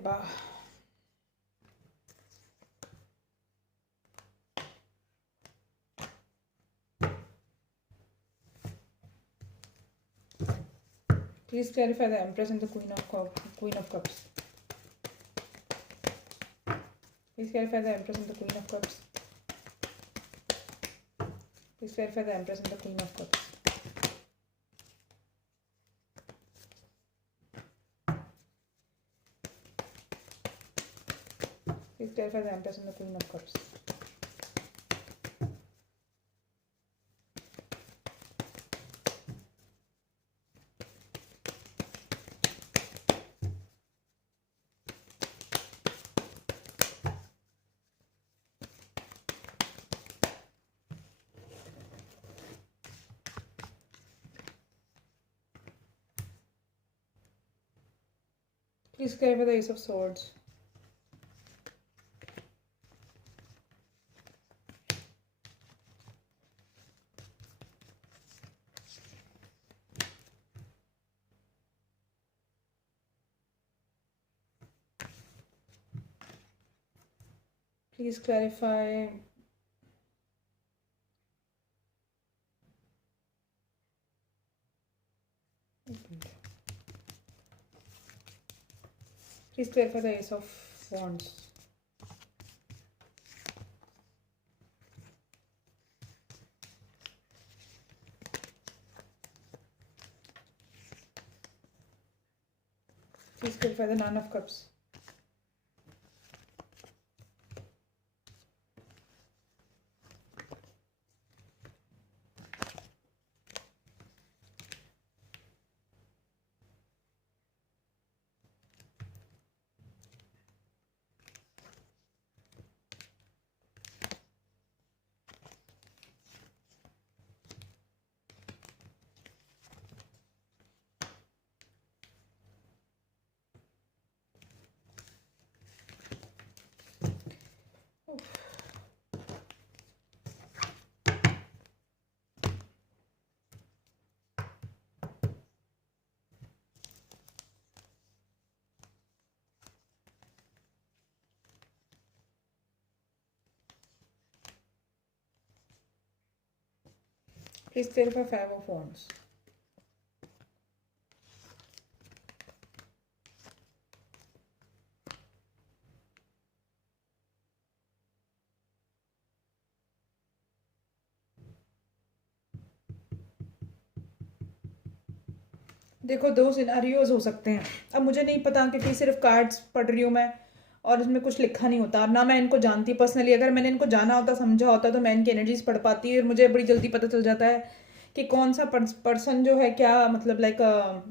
अब्बा, please clarify the empress and the queen of cups. Please clarify the empress and the queen of cups. Please clarify the empress and the queen of cups. Please clarify the Empress and the Queen of Cups. Please clarify the Ace of Swords. Please clarify the Ace of Wands. Please clarify the Nine of Cups. Please clarify Five of Wands. देखो, दो scenarios हो सकते हैं. अब मुझे नहीं पता क्योंकि सिर्फ कार्ड्स पढ़ रही हूँ मैं और इसमें कुछ लिखा नहीं होता. और ना मैं इनको जानती पर्सनली. अगर मैंने इनको जाना होता, समझा होता, तो मैं इनकी एनर्जीज पढ़ पाती. और मुझे बड़ी जल्दी पता चल जाता है कि कौन सा पर्सन जो है क्या, मतलब लाइक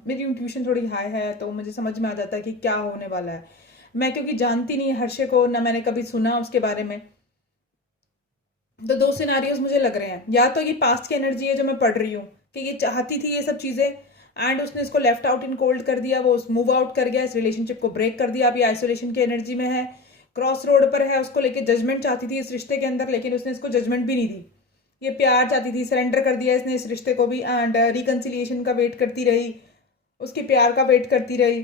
मेरी इंट्यूशन थोड़ी हाई है तो मुझे समझ में आ जाता है कि क्या होने वाला है. मैं क्योंकि जानती नहीं हर्षे को, ना मैंने कभी सुना उसके बारे में, तो दो सिनारियोज मुझे लग रहे हैं. या तो ये पास्ट की एनर्जी है जो मैं पढ़ रही हूँ कि ये चाहती थी ये सब चीज़ें एंड उसने इसको लेफ्ट आउट इन कोल्ड कर दिया, वो मूव आउट कर गया, इस रिलेशनशिप को ब्रेक कर दिया. अभी आइसोलेशन की एनर्जी में है, क्रॉस रोड पर है, उसको लेके जजमेंट चाहती थी इस रिश्ते के अंदर, लेकिन उसने इसको जजमेंट भी नहीं दी. ये प्यार चाहती थी, सरेंडर कर दिया इसने इस रिश्ते को भी. एंड रिकन्सिलिएशन का वेट करती रही, उसके प्यार का वेट करती रही,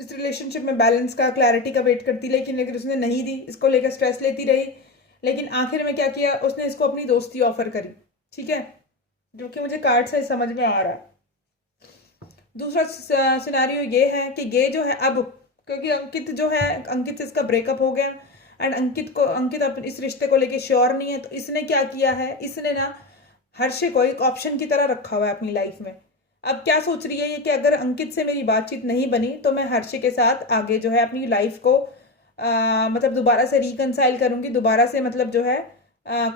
इस रिलेशनशिप में बैलेंस का, क्लैरिटी का वेट करती, लेकिन उसने नहीं दी. इसको लेकर स्ट्रेस लेती रही, लेकिन आखिर में क्या किया उसने, इसको अपनी दोस्ती ऑफर करी. ठीक है, जो कि मुझे कार्ड से समझ में आ रहा है. दूसरा सिनारियो ये है कि ये जो है अब, क्योंकि अंकित जो है, अंकित से इसका ब्रेकअप हो गया एंड अंकित इस रिश्ते को लेके श्योर नहीं है. तो इसने क्या किया है, इसने ना हर्षे को एक ऑप्शन की तरह रखा हुआ है अपनी लाइफ में. अब क्या सोच रही है ये कि अगर अंकित से मेरी बातचीत नहीं बनी तो मैं हर्षे के साथ आगे जो है अपनी लाइफ को मतलब दोबारा से रिकनसाइल करूंगी, दोबारा से मतलब जो है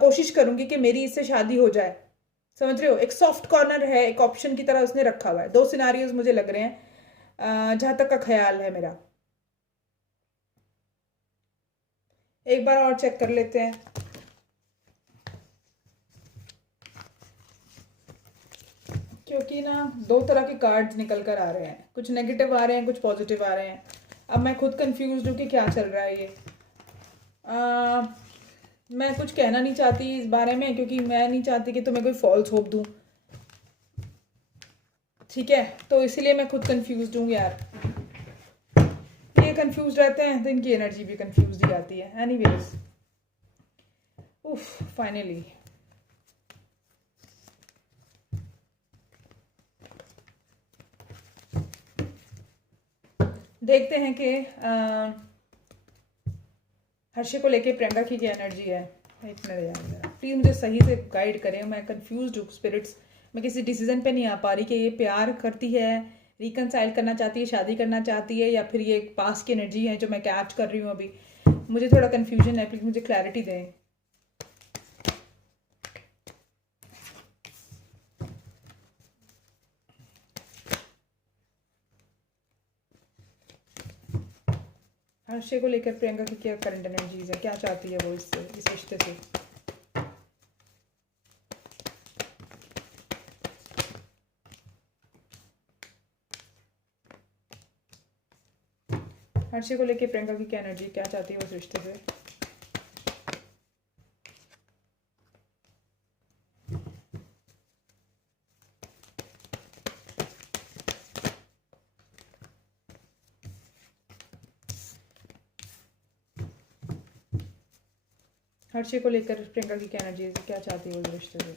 कोशिश करूंगी कि मेरी इससे शादी हो जाए. समझ रहे हो, एक सॉफ्ट कॉर्नर है, एक ऑप्शन की तरह उसने रखा हुआ है. दो सिनारियोज मुझे लग रहे हैं जहां तक का ख्याल है मेरा. एक बार और चेक कर लेते हैं. क्योंकि ना दो तरह के कार्ड्स निकल कर आ रहे हैं, कुछ नेगेटिव आ रहे हैं, कुछ पॉजिटिव आ रहे हैं. अब मैं खुद कंफ्यूज हूँ कि क्या चल रहा है ये. मैं कुछ कहना नहीं चाहती इस बारे में, क्योंकि मैं नहीं चाहती कि तुम्हें कोई फॉल्स होप दूँ. ठीक है, तो इसीलिए मैं खुद कंफ्यूज हूँ यार. ये कंफ्यूज रहते हैं तो इनकी एनर्जी भी कंफ्यूज ही आती है। एनीवेज, उफ, फाइनली देखते हैं कि हर्षे को लेके प्रियंका की क्या एनर्जी है। एक मिनट यार, प्लीज़ मुझे सही से गाइड करें, मैं कंफ्यूज हूँ स्पिरिट्स। मैं किसी डिसीजन पे नहीं आ पा रही कि ये प्यार करती है, रिकनसाइल करना चाहती है, शादी करना चाहती है, या फिर ये पास की एनर्जी है जो मैं कैच कर रही हूँ अभी। मुझे थोड़ा कन्फ्यूजन है, प्लीज़ मुझे क्लैरिटी दें। हर्षे को लेकर प्रियंका की क्या करंट एनर्जीज है, क्या चाहती है वो इससे, इस रिश्ते से। हर्षे को लेकर प्रियंका की क्या एनर्जी, क्या चाहती है वो इस रिश्ते से। हर्षे को लेकर प्रियंका की क्या एनर्जी है, क्या चाहती है वो इस रिश्ते से।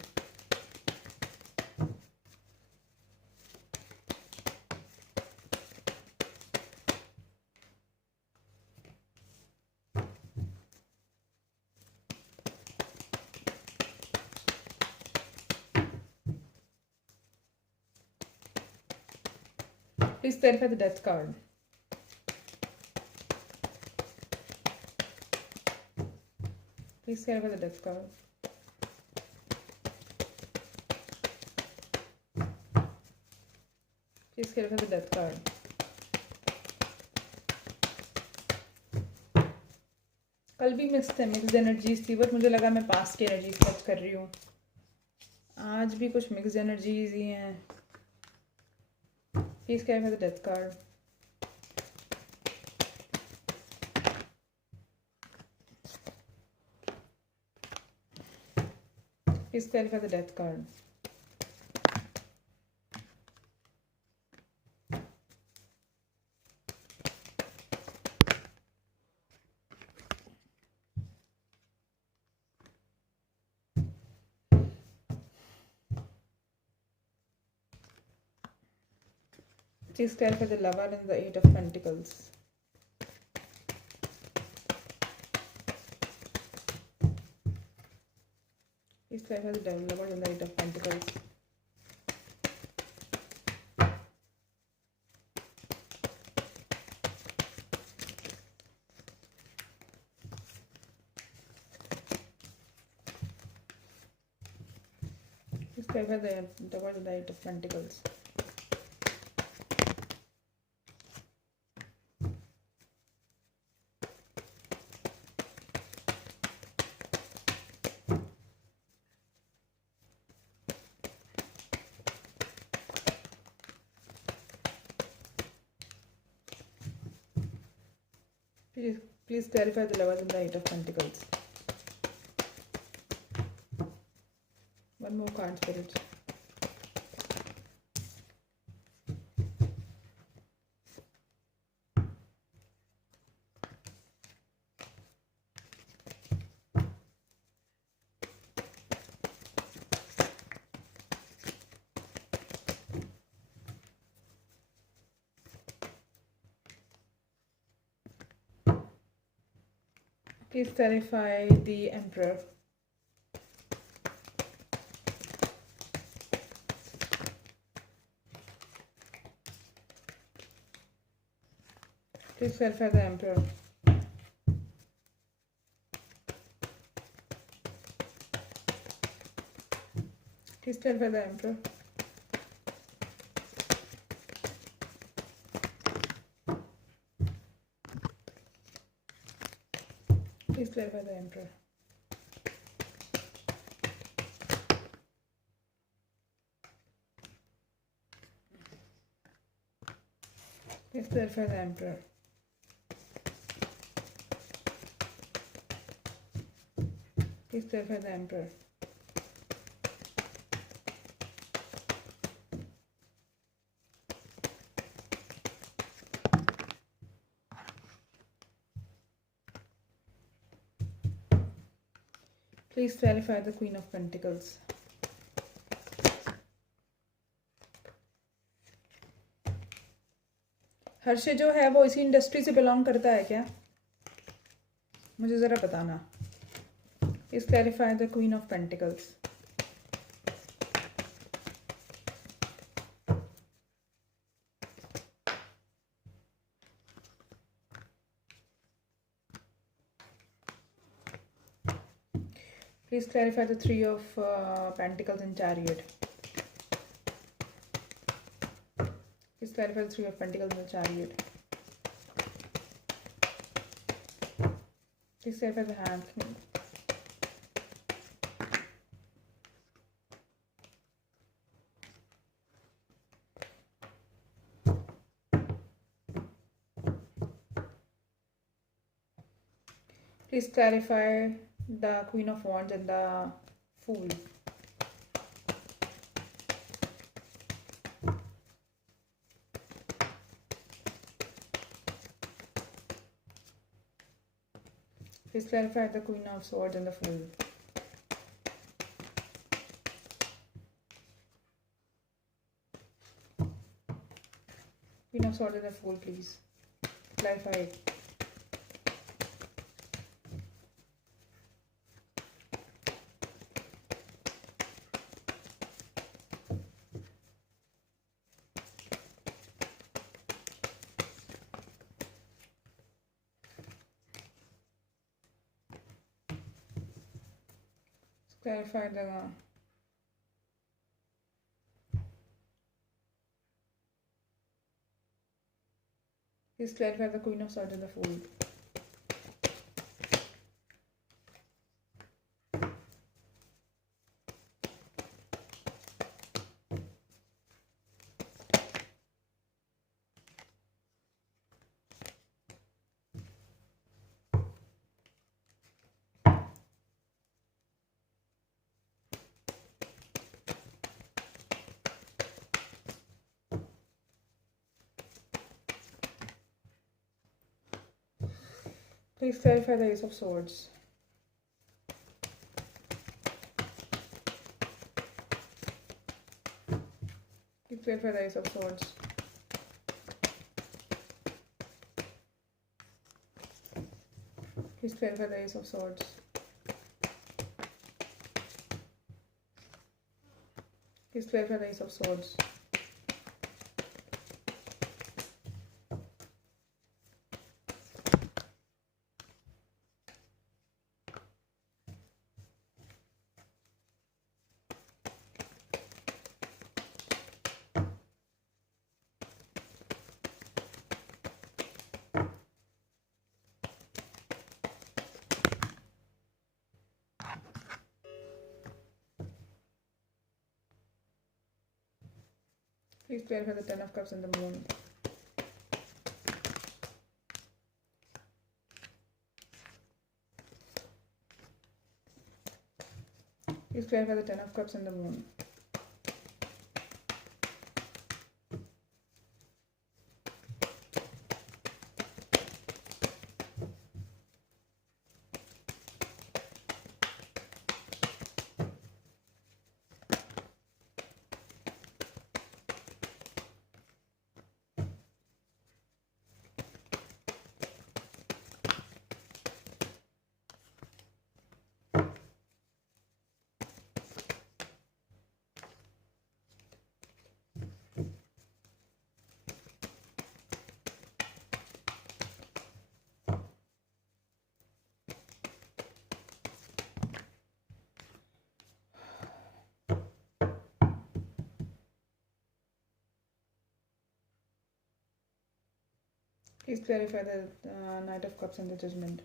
Please clarify the death card. Please clarify the death card. Please clarify the death card. कल भी मिक्स्ड एनर्जीज थी, बट मुझे लगा मैं पास की एनर्जीज टच कर रही हूँ। आज भी कुछ मिक्स्ड एनर्जीज ही हैं। Please clarify the death card. Please clarify the death card. Please clarify the Lover and the Eight of Pentacles. Please clarify the Lover and the Eight of Pentacles. Please clarify the Lover and the Eight of Pentacles. Please clarify the Lovers and the Eight of Pentacles. One more card, Spirit. Please clarify the Emperor. Please clarify the Emperor. Please clarify the Emperor. Please clarify the Emperor. Please clarify the Emperor. Please clarify the Emperor. Please clarify the Queen of Pentacles. हर्ष जो है वो इसी industry से belong करता है क्या? मुझे ज़रा बताना. Please clarify the Queen of Pentacles. Please clarify the Three of Pentacles and Chariot. Please clarify the Three of Pentacles and the Chariot. Please clarify the Hangman. Please clarify the Queen of Wands and the Fool. Please clarify the Queen of Swords and the Fool. Queen of Swords and the Fool, please. Clarify it. Clarify the Please clarify the Queen of Swords and the Fool. Please clarify the Ace of Swords. Please clarify the Ace of Swords. Please clarify the Ace of Swords. Please clarify the Ace of Swords. Please clarify the Ten of Cups and the Moon. Please clarify the Ten of Cups and the Moon. Please clarify the Knight of Cups and the Judgment.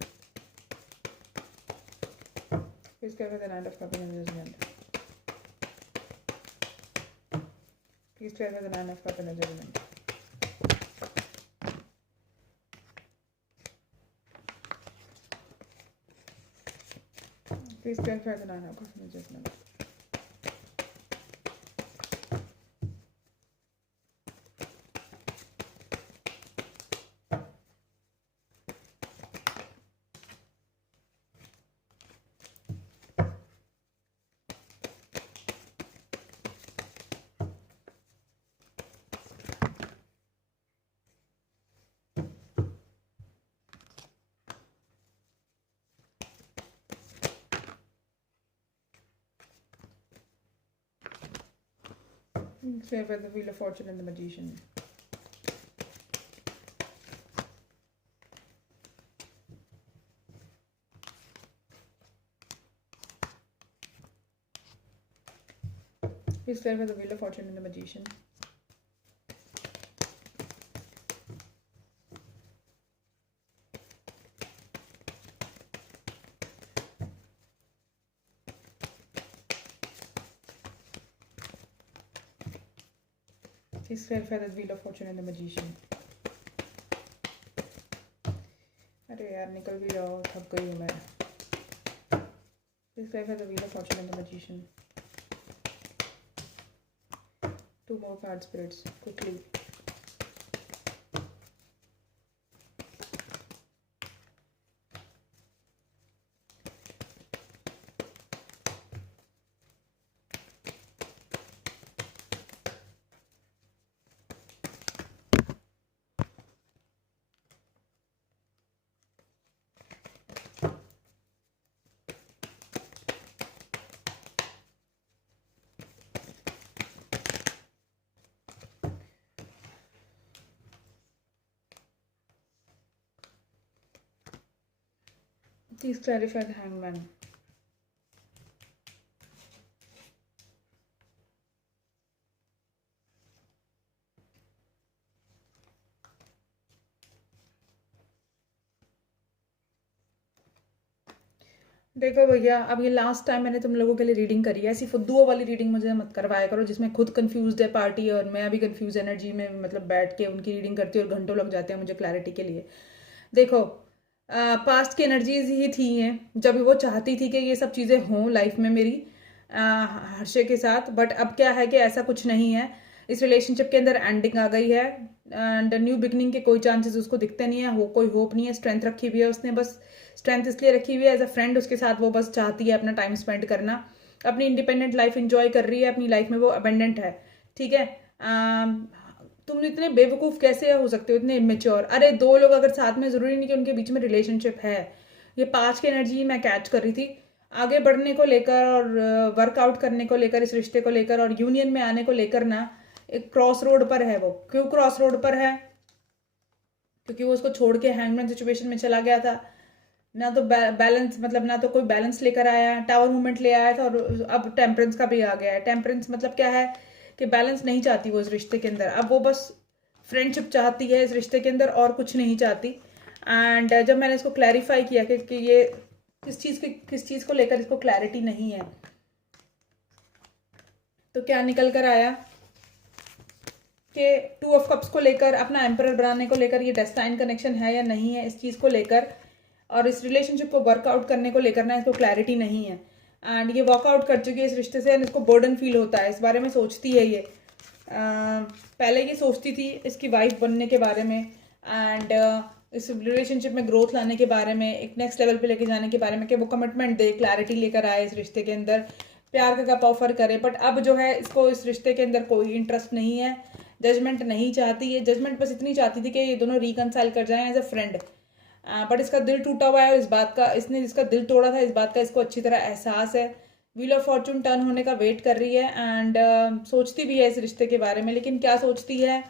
Please clarify the Knight of Cups and the Judgment. Please clarify the Nine of Cups and the Judgment. Please clarify the Nine of Cups and the Judgment. Square by the Wheel of Fortune and the Magician. Please clarify the Wheel of Fortune and the Magician. Please clarify the Wheel of Fortune and the Magician. अरे यार निकल भी जाओ, थक गई हूँ मैं. Please clarify the Wheel of Fortune and the Magician. 2 more card spirits quickly. Please clarify the Hangman. देखो भैया, अब ये लास्ट टाइम मैंने तुम लोगों के लिए रीडिंग करी है. ऐसी फुद्दुओं वाली रीडिंग मुझे मत करवाया करो जिसमें खुद कंफ्यूज है पार्टी और मैं भी कंफ्यूज एनर्जी में मतलब बैठ के उनकी रीडिंग करती हूँ और घंटों लग जाते हैं मुझे क्लैरिटी के लिए. देखो, पास्ट की एनर्जीज ही थी हैं जब वो चाहती थी कि ये सब चीज़ें हों लाइफ में मेरी हर्षे के साथ. बट अब क्या है कि ऐसा कुछ नहीं है. इस रिलेशनशिप के अंदर एंडिंग आ गई है एंड न्यू बिगनिंग के कोई चांसेस उसको दिखते नहीं है. कोई होप नहीं है. स्ट्रेंथ रखी हुई है उसने, बस स्ट्रेंथ इसलिए रखी हुई है एज अ फ्रेंड उसके साथ वो बस चाहती है अपना टाइम स्पेंड करना. अपनी इंडिपेंडेंट लाइफ इंजॉय कर रही है. अपनी लाइफ में वो अबेंडेंट है. ठीक है. तुम इतने बेवकूफ़ कैसे हो सकते हो, इतने इमेच्योर. अरे 2 लोग अगर साथ में, ज़रूरी नहीं कि उनके बीच में रिलेशनशिप है. ये 5 की एनर्जी मैं कैच कर रही थी. आगे बढ़ने को लेकर और वर्कआउट करने को लेकर, इस रिश्ते को लेकर और यूनियन में आने को लेकर ना एक क्रॉस रोड पर है वो. क्यों क्रॉस रोड पर है? क्योंकि वो उसको छोड़ के हैंगमैन सिचुएशन में चला गया था. ना तो बैलेंस, मतलब ना तो कोई बैलेंस लेकर आया. टावर मूवमेंट ले आया था और अब टेम्परेंस का भी आ गया है. टेम्परेंस मतलब क्या है कि बैलेंस नहीं चाहती वो इस रिश्ते के अंदर. अब वो बस फ्रेंडशिप चाहती है इस रिश्ते के अंदर और कुछ नहीं चाहती. एंड जब मैंने इसको क्लैरिफाई किया कि ये किस चीज़ को लेकर इसको क्लैरिटी नहीं है, तो क्या निकल कर आया कि 2 ऑफ कप्स को लेकर, अपना एम्परर बनाने को लेकर ये डेस्टाइन कनेक्शन है या नहीं है, इस चीज़ को लेकर और इस रिलेशनशिप को वर्कआउट करने को लेकर ना इसको क्लैरिटी नहीं है. एंड ये वर्कआउट कर चुकी है इस रिश्ते से एंड इसको बर्डन फील होता है. इस बारे में सोचती है ये. पहले ये सोचती थी इसकी वाइफ बनने के बारे में एंड इस रिलेशनशिप में ग्रोथ लाने के बारे में, एक नेक्स्ट लेवल पे लेके जाने के बारे में, कि वो कमिटमेंट दे, क्लैरिटी लेकर आए इस रिश्ते के अंदर, प्यार का कप ऑफर करे. बट अब जो है इसको इस रिश्ते के अंदर कोई इंटरेस्ट नहीं है. जजमेंट नहीं चाहती है. जजमेंट बस इतनी चाहती थी कि ये दोनों रिकनसाइल कर जाएं एज अ फ्रेंड. बट इसका दिल टूटा हुआ है. इस बात का, इसने जिसका दिल तोड़ा था, इस बात का इसको अच्छी तरह एहसास है. व्हील ऑफ फॉर्चून टर्न होने का वेट कर रही है एंड सोचती भी है इस रिश्ते के बारे में. लेकिन क्या सोचती है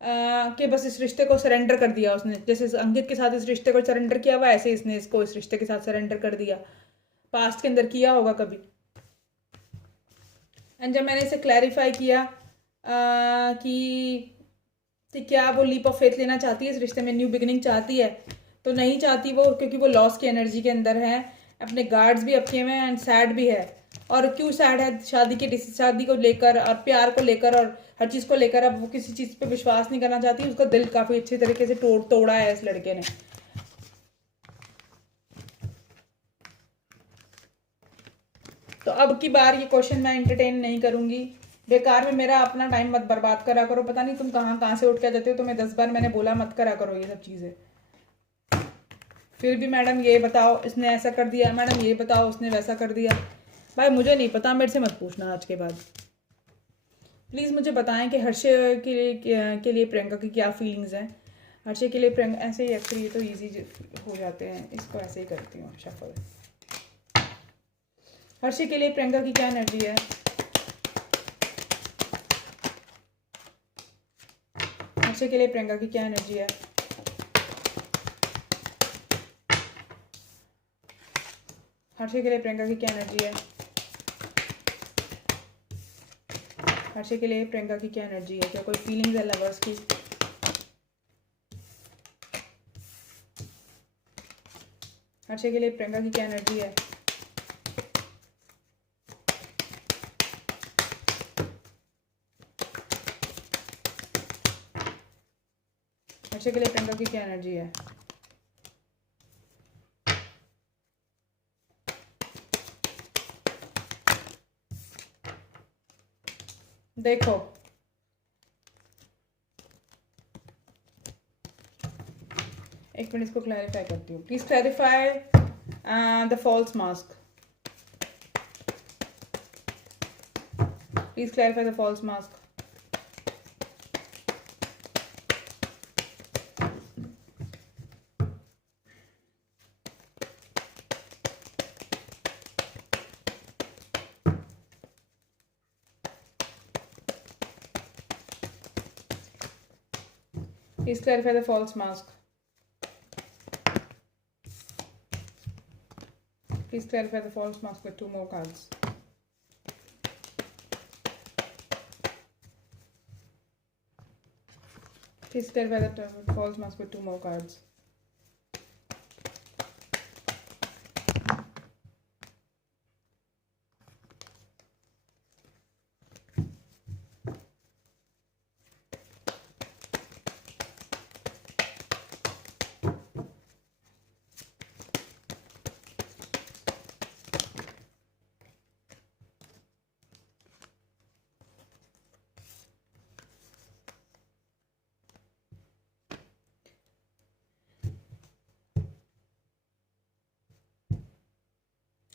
कि बस इस रिश्ते को सरेंडर कर दिया उसने. जैसे अंकित के साथ इस रिश्ते को सरेंडर किया हुआ, ऐसे इसने इसको इस रिश्ते के साथ सरेंडर कर दिया. पास्ट के अंदर किया होगा कभी. एंड जब मैंने इसे क्लैरिफाई किया कि क्या वो लीप ऑफ फेथ लेना चाहती है इस रिश्ते में, न्यू बिगिनिंग चाहती है, तो नहीं चाहती वो, क्योंकि वो लॉस की एनर्जी के अंदर है. अपने गार्ड्स भी रखे हुए हैं एंड सैड भी है. और क्यों सैड है? शादी को लेकर और प्यार को लेकर और हर चीज़ को लेकर. अब वो किसी चीज़ पे विश्वास नहीं करना चाहती. उसका दिल काफ़ी अच्छे तरीके से तोड़ा है इस लड़के ने. तो अब की बार ये क्वेश्चन मैं एंटरटेन नहीं करूंगी. बेकार में मेरा अपना टाइम मत बर्बाद करा करो. पता नहीं तुम कहाँ से उठ के जाते हो. तुम्हें 10 बार मैंने बोला मत करा करो ये सब चीज़ें. फिर भी मैडम ये बताओ इसने ऐसा कर दिया, मैडम ये बताओ उसने वैसा कर दिया. भाई मुझे नहीं पता, मेरे से मत पूछना आज के बाद. प्लीज़ मुझे बताएं कि हर्षे के लिए प्रियंका की क्या फीलिंग्स हैं. हर्षे के लिए प्रियंका ऐसे ही, एक्चुअली ये तो ईजी हो जाते हैं. इसको ऐसे ही करती हूँ शफल. हर्षे के लिए प्रियंका की क्या एनर्जी है? हर्षे के लिए प्रियंका की क्या एनर्जी है? हर्षे के लिए प्रियंका की क्या एनर्जी है? हर्षे के लिए प्रियंका की क्या एनर्जी है? क्या कोई फीलिंग्स है लवर्स की? हर्षे के लिए प्रियंका की क्या एनर्जी है? हर्षे के लिए प्रियंका की क्या एनर्जी है? देखो एक मिनट इसको क्लैरिफाई करती हूँ। Please clarify the false mask. Please clarify the false mask. Please clarify the false mask. Please clarify the false mask with 2 more cards. Please clarify the false mask with 2 more cards.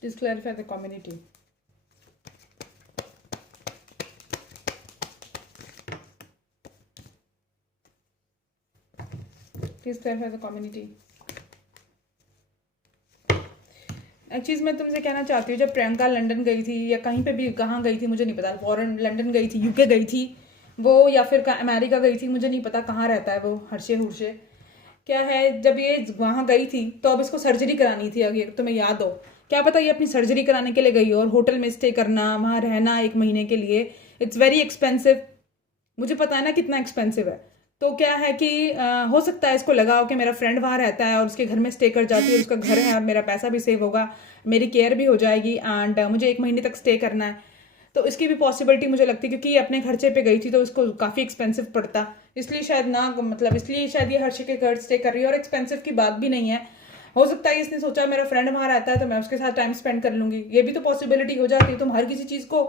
Please clarify the community. Please clarify the community. एक चीज़ मैं तुमसे कहना चाहती हूँ, जब Priyanka London गई थी या कहीं पे भी, कहाँ गई थी मुझे नहीं पता, फॉरेन लंदन गई थी, यूके गई थी वो, या फिर अमेरिका गई थी, मुझे नहीं पता कहाँ रहता है वो हर्षे हुर्षे क्या है। जब ये वहाँ गई थी तो अब इसको सर्जरी करानी थी, अगर तुम्हें याद हो। क्या पता ये अपनी सर्जरी कराने के लिए गई हो और होटल में स्टे करना, वहाँ रहना 1 महीने के लिए, इट्स वेरी एक्सपेंसिव। मुझे पता है ना कितना एक्सपेंसिव है। तो क्या है कि हो सकता है इसको लगा हो कि मेरा फ्रेंड वहाँ रहता है और उसके घर में स्टे कर जाती है, उसका घर है, मेरा पैसा भी सेव होगा, मेरी केयर भी हो जाएगी, एंड मुझे 1 महीने तक स्टे करना है। तो इसकी भी पॉसिबिलिटी मुझे लगती है, क्योंकि ये अपने खर्चे पे गई थी तो उसको काफ़ी एक्सपेंसिव पड़ता, इसलिए शायद ना, मतलब इसलिए शायद ये हर्षे के घर स्टे कर रही है। और एक्सपेंसिव की बात भी नहीं है, हो सकता है इसने सोचा मेरा फ्रेंड वहाँ रहता है तो मैं उसके साथ टाइम स्पेंड कर लूंगी, ये भी तो पॉसिबिलिटी हो जाती है। तुम हर किसी चीज़ को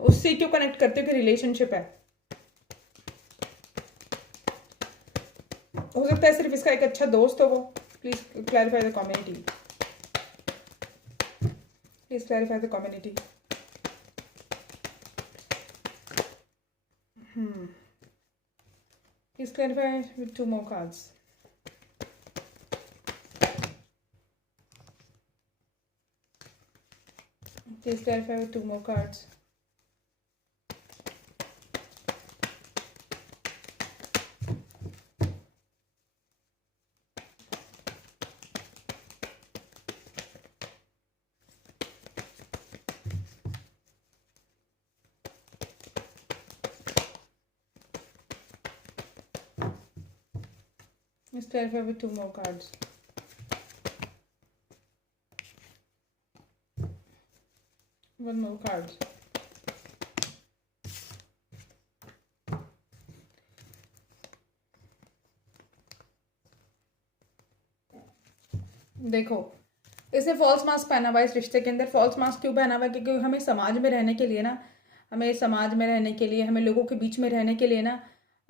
उससे क्यों कनेक्ट करते हो कि रिलेशनशिप है? हो सकता है सिर्फ इसका एक अच्छा दोस्त हो वो। Please clarify the community. Please clarify the community. Please clarify with 2 more cards. Please clarify with 2 more cards. Please clarify with 2 more cards. One more card. देखो इसने फॉल्स मास्क पहना हुआ है इस रिश्ते के अंदर। फॉल्स मास्क क्यों पहना हुआ है? क्योंकि हमें समाज में रहने के लिए ना, हमें समाज में रहने के लिए, हमें लोगों के बीच में रहने के लिए ना,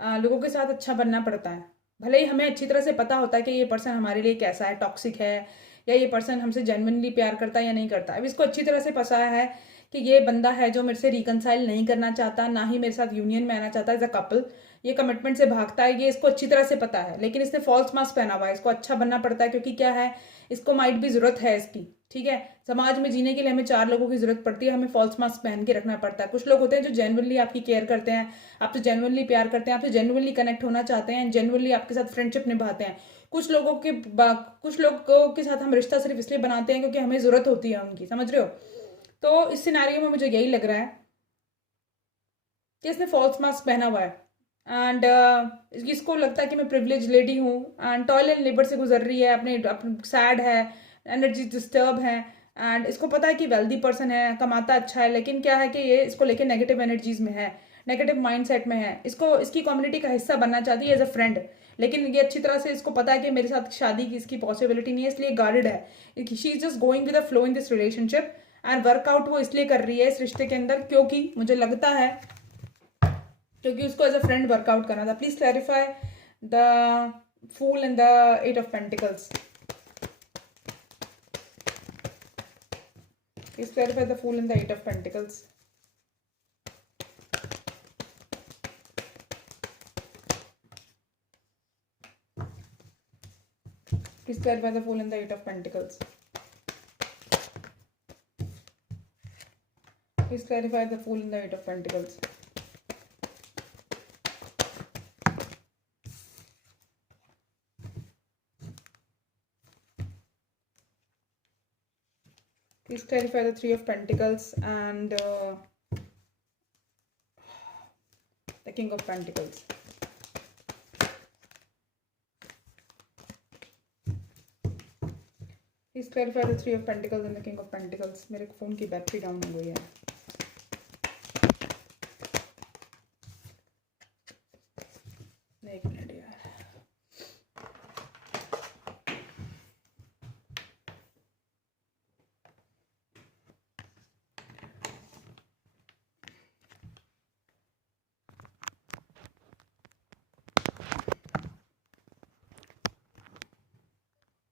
लोगों के साथ अच्छा बनना पड़ता है। भले ही हमें अच्छी तरह से पता होता है कि ये पर्सन हमारे लिए कैसा है, टॉक्सिक है, या ये पर्सन हमसे जेन्युइनली प्यार करता है या नहीं करता। अब इसको अच्छी तरह से पता है कि ये बंदा है जो मेरे से रिकनसाइल नहीं करना चाहता, ना ही मेरे साथ यूनियन में आना चाहता एज अ कपल, ये कमिटमेंट से भागता है, ये इसको अच्छी तरह से पता है। लेकिन इसने फॉल्स मास्क पहना हुआ है, इसको अच्छा बनना पड़ता है, क्योंकि क्या है, इसको माइट भी जरूरत है इसकी, ठीक है। समाज में जीने के लिए हमें 4 लोगों की जरूरत पड़ती है, हमें फॉल्स मास्क पहन के रखना पड़ता है। कुछ लोग होते हैं जो जेन्युइनली आपकी केयर करते हैं, आपसे जेन्युइनली प्यार करते हैं, आपसे जेन्युइनली कनेक्ट होना चाहते हैं, जेन्युइनली आपके साथ फ्रेंडशिप निभाते हैं। कुछ लोगों के साथ हम रिश्ता सिर्फ इसलिए बनाते हैं क्योंकि हमें जरूरत होती है उनकी, समझ रहे हो। तो इस सिनारियो में मुझे यही लग रहा है कि इसने फॉल्स मास्क पहना हुआ है एंड इसको लगता है कि मैं प्रिविलेज लेडी हूँ एंड टॉयल एंड लेबर से गुजर रही है, अपने सैड है, एनर्जी डिस्टर्ब है एंड इसको पता है कि वेल्दी पर्सन है, कमाता अच्छा है, लेकिन क्या है कि ये इसको लेके नेगेटिव एनर्जीज में है, नेगेटिव माइंडसेट में है। इसको इसकी कम्युनिटी का हिस्सा बनना चाहती है एज अ फ्रेंड, लेकिन ये अच्छी तरह से इसको पता है कि मेरे साथ शादी की इसकी पॉसिबिलिटी नहीं है, इसलिए गार्डेड है। She is just going with the flow in this relationship and workout वो इसलिए कर रही है इस रिश्ते के अंदर क्योंकि मुझे लगता है क्योंकि उसको एज अ फ्रेंड वर्कआउट करना था। Please clarify the fool and the 8 of pentacles. Please clarify the fool and the 8 of pentacles. Please clarify the Fool and the 8 of Pentacles. Please clarify the Fool and the 8 of Pentacles. Please clarify the 3 of Pentacles and the King of Pentacles. Please clarify the 3 of Pentacles and the King of Pentacles. मेरे phone की battery down हो गई है।